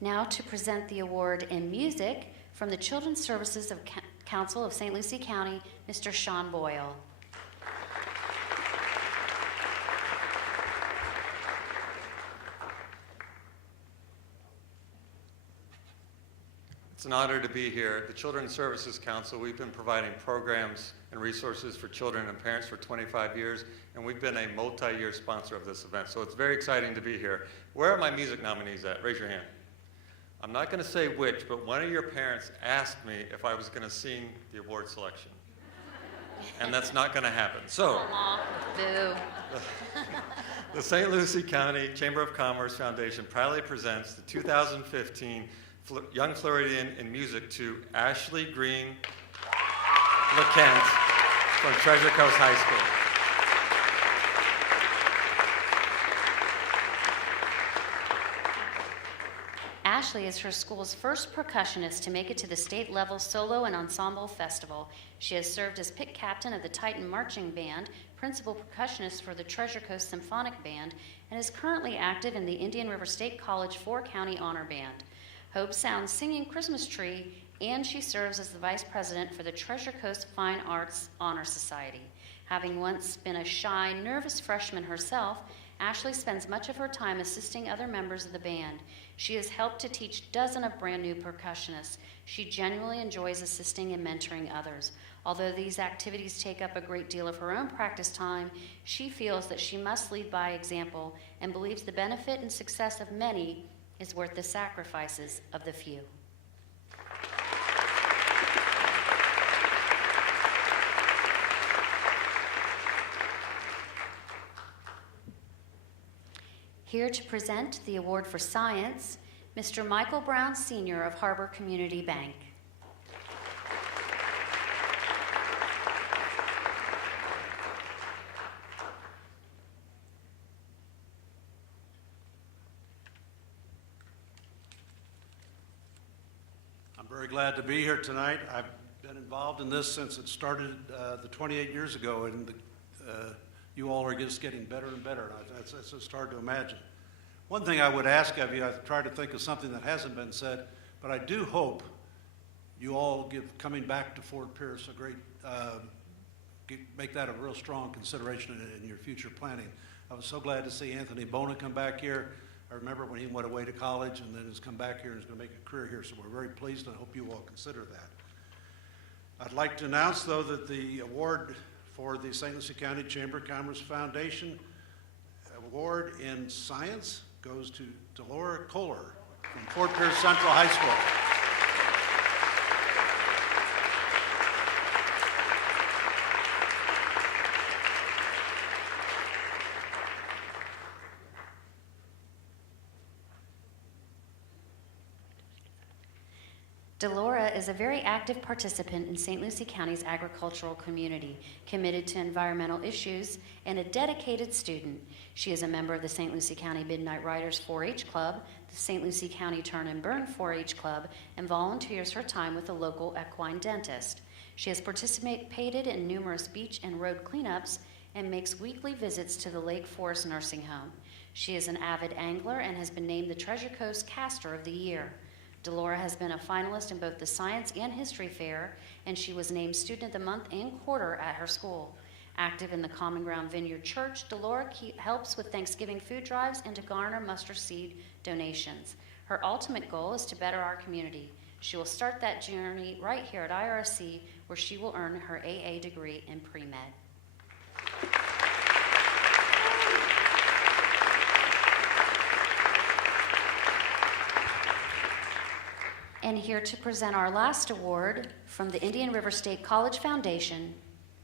Now to present the award in music from the Children's Services of Council of St. Lucie County, Mr. Sean Boyle. It's an honor to be here. At the Children's Services Council, we've been providing programs and resources for children and parents for 25 years, and we've been a multi-year sponsor of this event. So it's very exciting to be here. Where are my music nominees at? Raise your hand. I'm not going to say which, but one of your parents asked me if I was going to sing the award selection. And that's not going to happen. So, boo. The St. Lucie County Chamber of Commerce Foundation proudly presents the 2015 Young Floridian in Music to Ashley Green LeKent from Treasure Coast High School. Ashley is her school's first percussionist to make it to the state-level solo and ensemble festival. She has served as pit captain of the Titan Marching Band, principal percussionist for the Treasure Coast Symphonic Band, and is currently active in the Indian River State College 4-County Honor Band. Hope Sound's Singing Christmas Tree, and she serves as the vice president for the Treasure Coast Fine Arts Honor Society. Having once been a shy, nervous freshman herself, Ashley spends much of her time assisting other members of the band. She has helped to teach dozens of brand new percussionists. She genuinely enjoys assisting and mentoring others. Although these activities take up a great deal of her own practice time, she feels that she must lead by example and believes the benefit and success of many is worth the sacrifices of the few. Here to present the award for science, Mr. Michael Brown, Sr. of Harbor Community Bank. I'm very glad to be here tonight. I've been involved in this since it started the 28 years ago, and you all are just getting better and better. It's just hard to imagine. One thing I would ask of you, I've tried to think of something that hasn't been said, but I do hope you all give coming back to Fort Pierce a great, make that a real strong consideration in your future planning. I was so glad to see Anthony Bona come back here. I remember when he went away to college and then has come back here and is going to make a career here, so we're very pleased and I hope you all consider that. I'd like to announce, though, that the award for the St. Lucie County Chamber of Commerce Foundation Award in Science goes to Delora Kohler from Fort Pierce Central High School. Delora is a very active participant in St. Lucie County's agricultural community, committed to environmental issues, and a dedicated student. She is a member of the St. Lucie County Midnight Riders 4-H Club, the St. Lucie County Turn and Burn 4-H Club, and volunteers her time with the local equine dentist. She has participated in numerous beach and road cleanups and makes weekly visits to the Lake Forest Nursing Home. She is an avid angler and has been named the Treasure Coast Caster of the Year. Delora has been a finalist in both the Science and History Fair, and she was named Student of the Month and Quarter at her school. Active in the Common Ground Vineyard Church, Delora helps with Thanksgiving food drives and to garner mustard seed donations. Her ultimate goal is to better our community. She will start that journey right here at IRSC, where she will earn her AA degree in pre-med. And here to present our last award from the Indian River State College Foundation,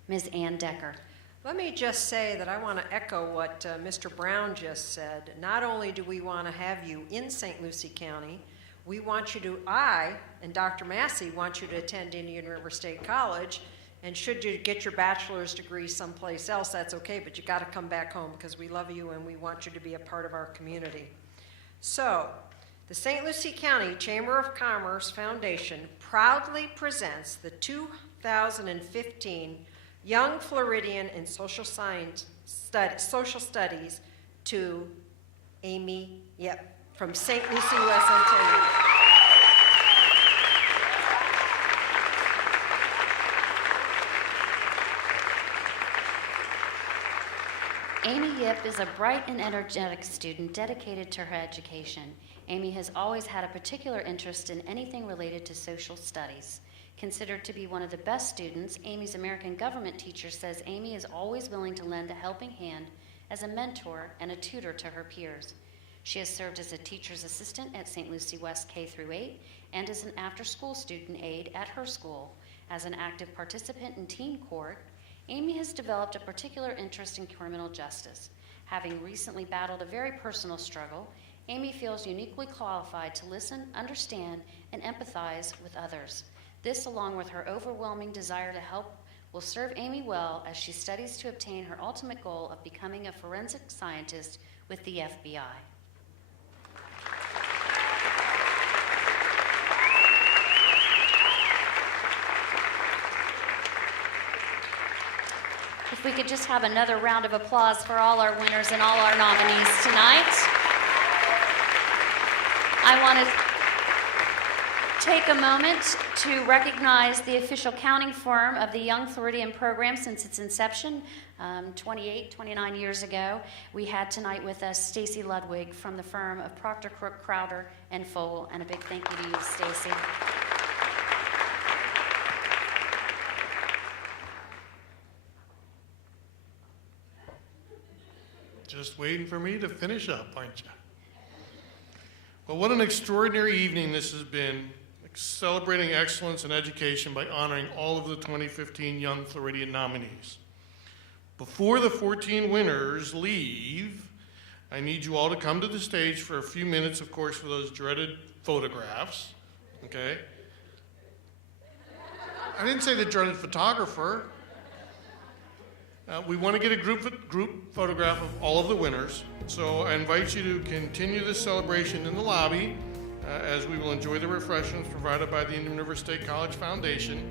Ms. Ann Decker. Let me just say that I want to echo what Mr. Brown just said. Not only do we want to have you in St. Lucie County, we want you to, I and Dr. Massey want you to attend Indian River State College, and should you get your bachelor's degree someplace else, that's okay, but you got to come back home because we love you and we want you to be a part of our community. So, the St. Lucie County Chamber of Commerce Foundation proudly presents the 2015 Young Floridian in Social Studies to Amy Yep from St. Lucie, West Ontario. Amy Yip is a bright and energetic student dedicated to her education. Amy has always had a particular interest in anything related to social studies. Considered to be one of the best students, Amy's American government teacher says Amy is always willing to lend a helping hand as a mentor and a tutor to her peers. She has served as a teacher's assistant at St. Lucie West K-8 and as an after-school student aide at her school. As an active participant in teen court, Amy has developed a particular interest in criminal justice. Having recently battled a very personal struggle, Amy feels uniquely qualified to listen, understand, and empathize with others. This, along with her overwhelming desire to help, will serve Amy well as she studies to obtain her ultimate goal of becoming a forensic scientist with the FBI. If we could just have another round of applause for all our winners and all our nominees tonight. I want to take a moment to recognize the official counting firm of the Young Floridian program since its inception 29 years ago. We had tonight with us Stacy Ludwig from the firm of Proctor, Crook, Crowder, and Fole, and a big thank you to you, Stacy. Just waiting for me to finish up, aren't you? Well, what an extraordinary evening this has been, celebrating excellence in education by honoring all of the 2015 Young Floridian nominees. Before the 14 winners leave, I need you all to come to the stage for a few minutes, of course, for those dreaded photographs, okay? I didn't say the dreaded photographer. We want to get a group photograph of all of the winners, so I invite you to continue this celebration in the lobby as we will enjoy the refreshments provided by the Indian River State College Foundation.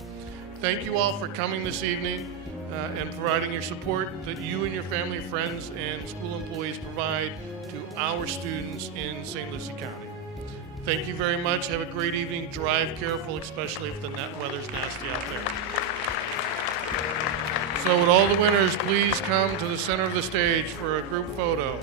Thank you all for coming this evening and providing your support that you and your family, friends, and school employees provide to our students in St. Lucie County. Thank you very much. Have a great evening. Drive careful, especially if the weather's nasty out there. So would all the winners please come to the center of the stage for a group photo?